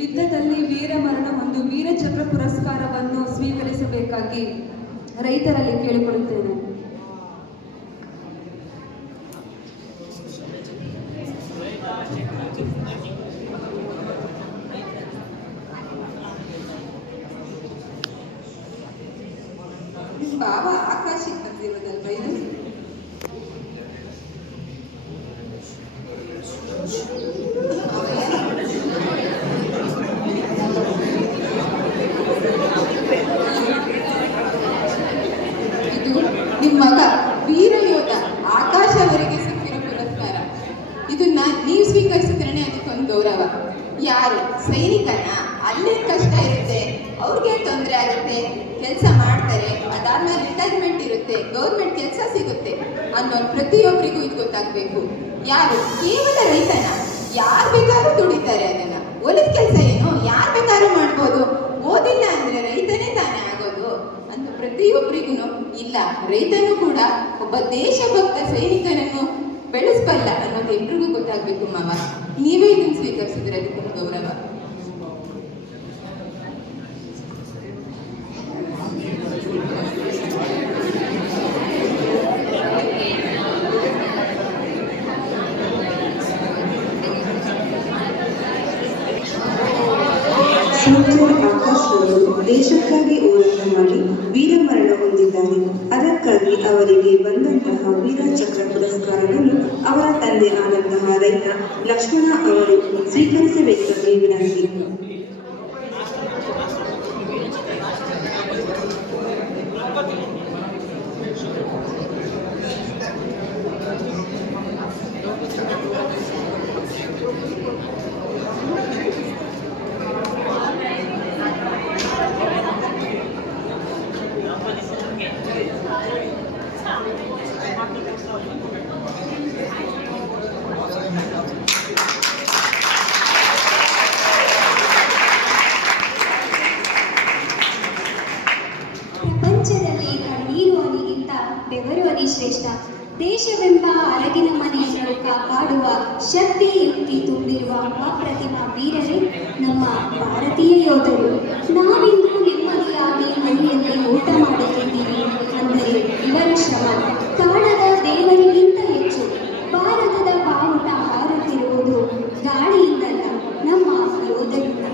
ಯುದ್ಧದಲ್ಲಿ ವೀರಮರಣ ಹೊಂದು ವೀರಚಕ್ರ ಪುರಸ್ಕಾರವನ್ನು ಸ್ವೀಕರಿಸಬೇಕಾಗಿ ರೈತರಲ್ಲಿ ಕೇಳಿಕೊಳ್ಳುತ್ತೇನೆ. ಬಾಬಾ ಆಕಾಶಕ್ಕೆ ಬಂದಿರೋದಲ್ವ ಇದು? ಇದು ನಿಮ್ಮ ಮಗ ವೀರ ಯೋಧ ಆಕಾಶ ಅವರಿಗೆ ಸಿಕ್ಕಿರೋ ಪುರಸ್ಕಾರ. ಇದನ್ನ ನೀವು ಸ್ವೀಕರಿಸಿದ್ರೇ ಅದಕ್ಕೊಂದು ಗೌರವ. ಯಾರು ಸೈನಿಕನ ಅಲ್ಲೇ ಕಷ್ಟ ಇರುತ್ತೆ, ಅವ್ರಿಗೆ ತೊಂದರೆ ಆಗುತ್ತೆ, ಕೆಲಸ ಮಾಡ್ತಾರೆ, ಅದಾದ್ಮೇಲೆ ರಿಟೈರ್ಮೆಂಟ್ ಇರುತ್ತೆ, ಗೌರ್ಮೆಂಟ್ ಕೆಲಸ ಸಿಗುತ್ತೆ ಅನ್ನೋ ಪ್ರತಿಯೊಬ್ಬರಿಗೂ ಇದು ಗೊತ್ತಾಗಬೇಕು. ಯಾರು ಕೇವಲ ರೈತನ, ಯಾರು ಬೇಕಾದ್ರೂ ದುಡಿತಾರೆ, ಅದನ್ನ ಹೊಲದ ಕೆಲಸ ಏನು ಯಾರು ಬೇಕಾದ್ರೂ ಮಾಡ್ಬೋದು, ಓದಿಲ್ಲ ಅಂದ್ರೆ ರೈತನೇ ತಾನೇ ಆಗೋದು ಅಂತ ಪ್ರತಿಯೊಬ್ಬರಿಗೂ ಇಲ್ಲ, ರೈತನು ಕೂಡ ಒಬ್ಬ ದೇಶಭಕ್ತ ಸೈನಿಕನನ್ನು ಬೆಳೆಸಬಲ್ಲ ಅನ್ನೋದು ಎಲ್ರಿಗೂ ಗೊತ್ತಾಗ್ಬೇಕು. ಮಾವ, ನೀವೇ ಇದನ್ನು ಸ್ವೀಕರಿಸಿದ್ರೆ ಅದಕ್ಕೊಂದು ಗೌರವ. ದೇಶಕ್ಕಾಗಿ ಹೋರಾಟ ಮಾಡಿ ವೀರಮರಣ ಹೊಂದಿದ್ದಾರೆ. ಅದಕ್ಕಾಗಿ ಅವರಿಗೆ ಬಂದಂತಹ ವೀರ ಚಕ್ರ ಪುರಸ್ಕಾರವನ್ನು ಅವರ ತಂದೆ ಆದಂತಹ ರೈತ ಲಕ್ಷ್ಮಣ ಅವರು ಸ್ವೀಕರಿಸಬೇಕಾಗಿ ವಿನಂತಿ. ಪ್ರಪಂಚದಲ್ಲಿ ಕಣ್ಣೀರು ಹನಿಗಿಂತ ಬೆವರು ಹನಿ ಶ್ರೇಷ್ಠ. ದೇಶವೆಂಬ ಅರಗಿನ ಮನೆಯನ್ನು ಕಾಪಾಡುವ ಶಕ್ತಿ ಯುಕ್ತಿ ತುಂಬಿರುವ ಅಪ್ರತಿಮ ವೀರರೇ ನಮ್ಮ ಭಾರತೀಯ ಯೋಧರು. ನಾವಿಂದು ನೆಮ್ಮದಿಯಾಗಿ ಮನೆಯಲ್ಲಿ ಊಟ ಮಾಡುತ್ತಿದ್ದೀವಿ ಅಂದರೆ ಇವರ ಶ್ರಮ ಕಾಣದ ದೇವರಿಗಿಂತ ಹೆಚ್ಚು. ಭಾರತದ ಬಾವುಟ ಹಾರುತ್ತಿರುವುದು ಗಾಳಿಯಿಂದಲ್ಲ, ನಮ್ಮ ಯೋಧರಿಂದ.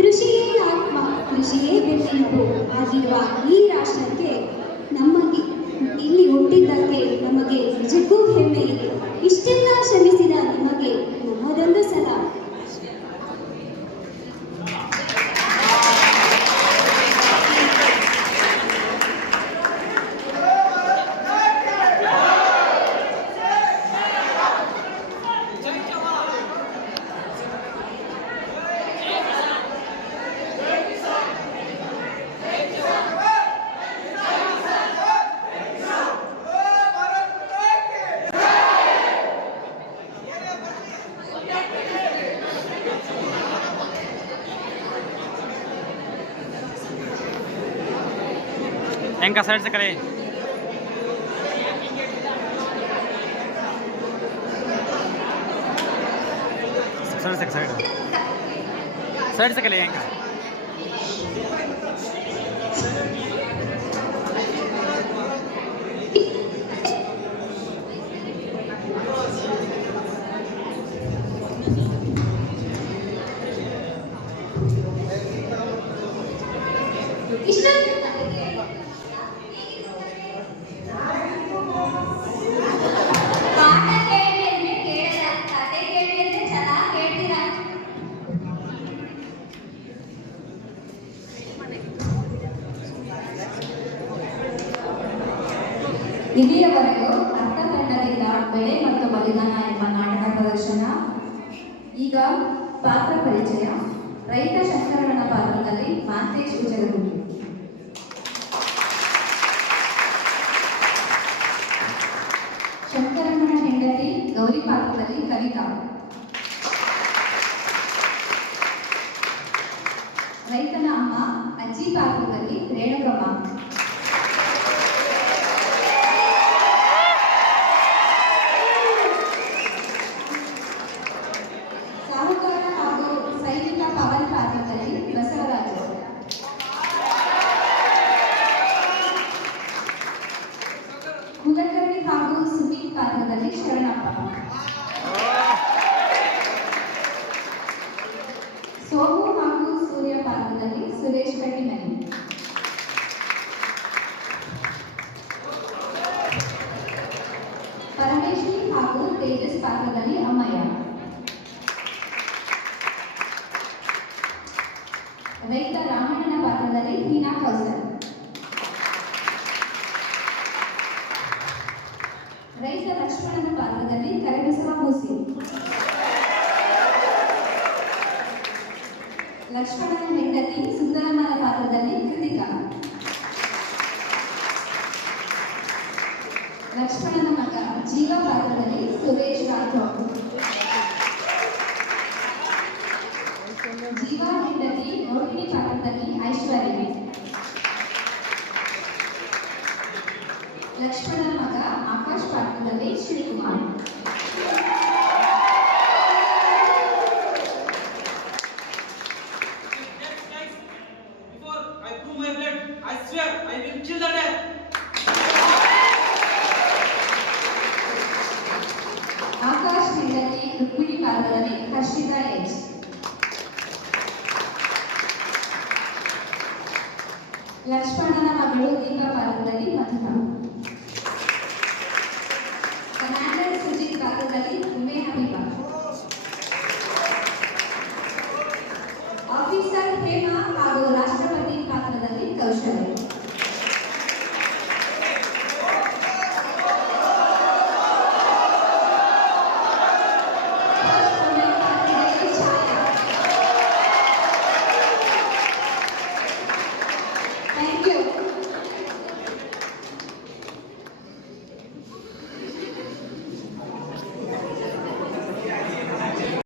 ಕೃಷಿಯೇ ಆತ್ಮ, ಕೃಷಿಯೇ ಬೆನ್ನೆಲುಬು ಆಗಿರುವ ಈ ರಾಷ್ಟ್ರಕ್ಕೆ ನಮಗೆ ಇಲ್ಲಿ ಹುಟ್ಟಿದ್ದಕ್ಕೆ ನಮಗೆ ನಿಜಕ್ಕೂ ಹೆಮ್ಮೆ ಇದೆ. ಇಷ್ಟೆಲ್ಲ ಶ್ರಮಿಸಿದ ನಿಮಗೆ ನಮ್ಮದೊಂದು ಸಲ. ಹೆಂಗ ಸೈಡ್ ಕಲೆ ಸೈಡ್ ಸೈಡ್ ಹೆಂಗ ಪಾಠ ಕೇಳಿ ಅಂದ್ರೆ ಕೇಳಲ್ಲ, ಕತೆ ಕೇಳಿ ಅಂದ್ರೆ ಚೆನ್ನಾಗಿ ಕೇಳ್ತೀರಾ. ಇಲ್ಲಿಯವರೆಗೂ ಅರ್ಥಕಂಡದಿಂದ ಬೆಳೆ ಮತ್ತು ಬಲಿದಾನ ಎಂಬ ನಾಟಕ ಪ್ರದರ್ಶನ. ಈಗ ಪಾತ್ರ ಪರಿಚಯ. ರೈತ ಶಂಕರಣ್ಣನ ಪಾತ್ರದಲ್ಲಿ ಮಾಂತೇಶ್ ಉಜಲಗುಂಡಿ. ಶಂಕರಣ್ಣನ ಹೆಂಡತಿ ಗೌರಿ ಪಾತ್ರದಲ್ಲಿ ಕವಿತಾ. ರೈತನ ಅಮ್ಮ ಅಜ್ಜಿ ಪಾತ್ರದಲ್ಲಿ ರೇಣುಕಮ್ಮ. ಸಾಹುಕಾರ ಹಾಗೂ ಸೈನಿಕ ಪವನ್ ಪಾತ್ರದಲ್ಲಿ ಬಸವರಾಜು. ಕುಲಕರ್ಣಿ ಹಾಗೂ ಸುಮಿತ್ ಪಾತ್ರದಲ್ಲಿ ಶರಣಪ್ಪ. ಸೋಮು ಹಾಗೂ ಸೂರ್ಯ ಪಾತ್ರದಲ್ಲಿ ಸುರೇಶ್ ಕಟ್ಟಿಮನಿ. ಪರಮೇಶ್ವರಿ ಹಾಗೂ ತೇಜಸ್ ಪಾತ್ರದಲ್ಲಿ ಅಮ್ಮಯ್ಯ. ರೈತ ರಾಮಣ್ಣನ ಪಾತ್ರದಲ್ಲಿ ಹೀನಾ ಕೌಸರ್. ರೈತ ಲಕ್ಷ್ಮಣನ ಪಾತ್ರದಲ್ಲಿ ಕರಗಿಸುವ ಮೂಸಿ. ಲಕ್ಷ್ಮಣನ ಹೆಂಡತಿ ಸುಂದರಮ್ಮನ ಪಾತ್ರದಲ್ಲಿ ಕೃತಿಕಾ. ಲಕ್ಷ್ಮಣನ ಮಗ ಜೀವ ಪಾತ್ರದಲ್ಲಿ ಸುರೇಶ್ ರಾಠೋಡ್. ಜೀವ ಹೆಂಡತಿ ರೋಹಿಣಿ ಪಾತ್ರದಲ್ಲಿ ಐಶ್ವರ್ಯ. ಲಕ್ಷ್ಮಣನ ಮಗ ಆಕಾಶ್ ಪಾತ್ರದಲ್ಲಿ ಶ್ರೀಕುಮಾರ್. ಆಕಾಶ್ ಹೆಂಡತಿ ರುಕ್ಮಿಣಿ ಪಾತ್ರದಲ್ಲಿ ಹರ್ಷಿತಾ ಎಚ್. ಲಕ್ಷ್ಮಣನ ಮಗಳು ದೀಪಾ ಪಾತ್ರದಲ್ಲಿ ಮಧುರಾ. ಕಮಾಂಡರ್ ಸುಜಿತ್ ಪಾತ್ರದಲ್ಲಿ ಉಮೆ ಹಬೀಬಾ.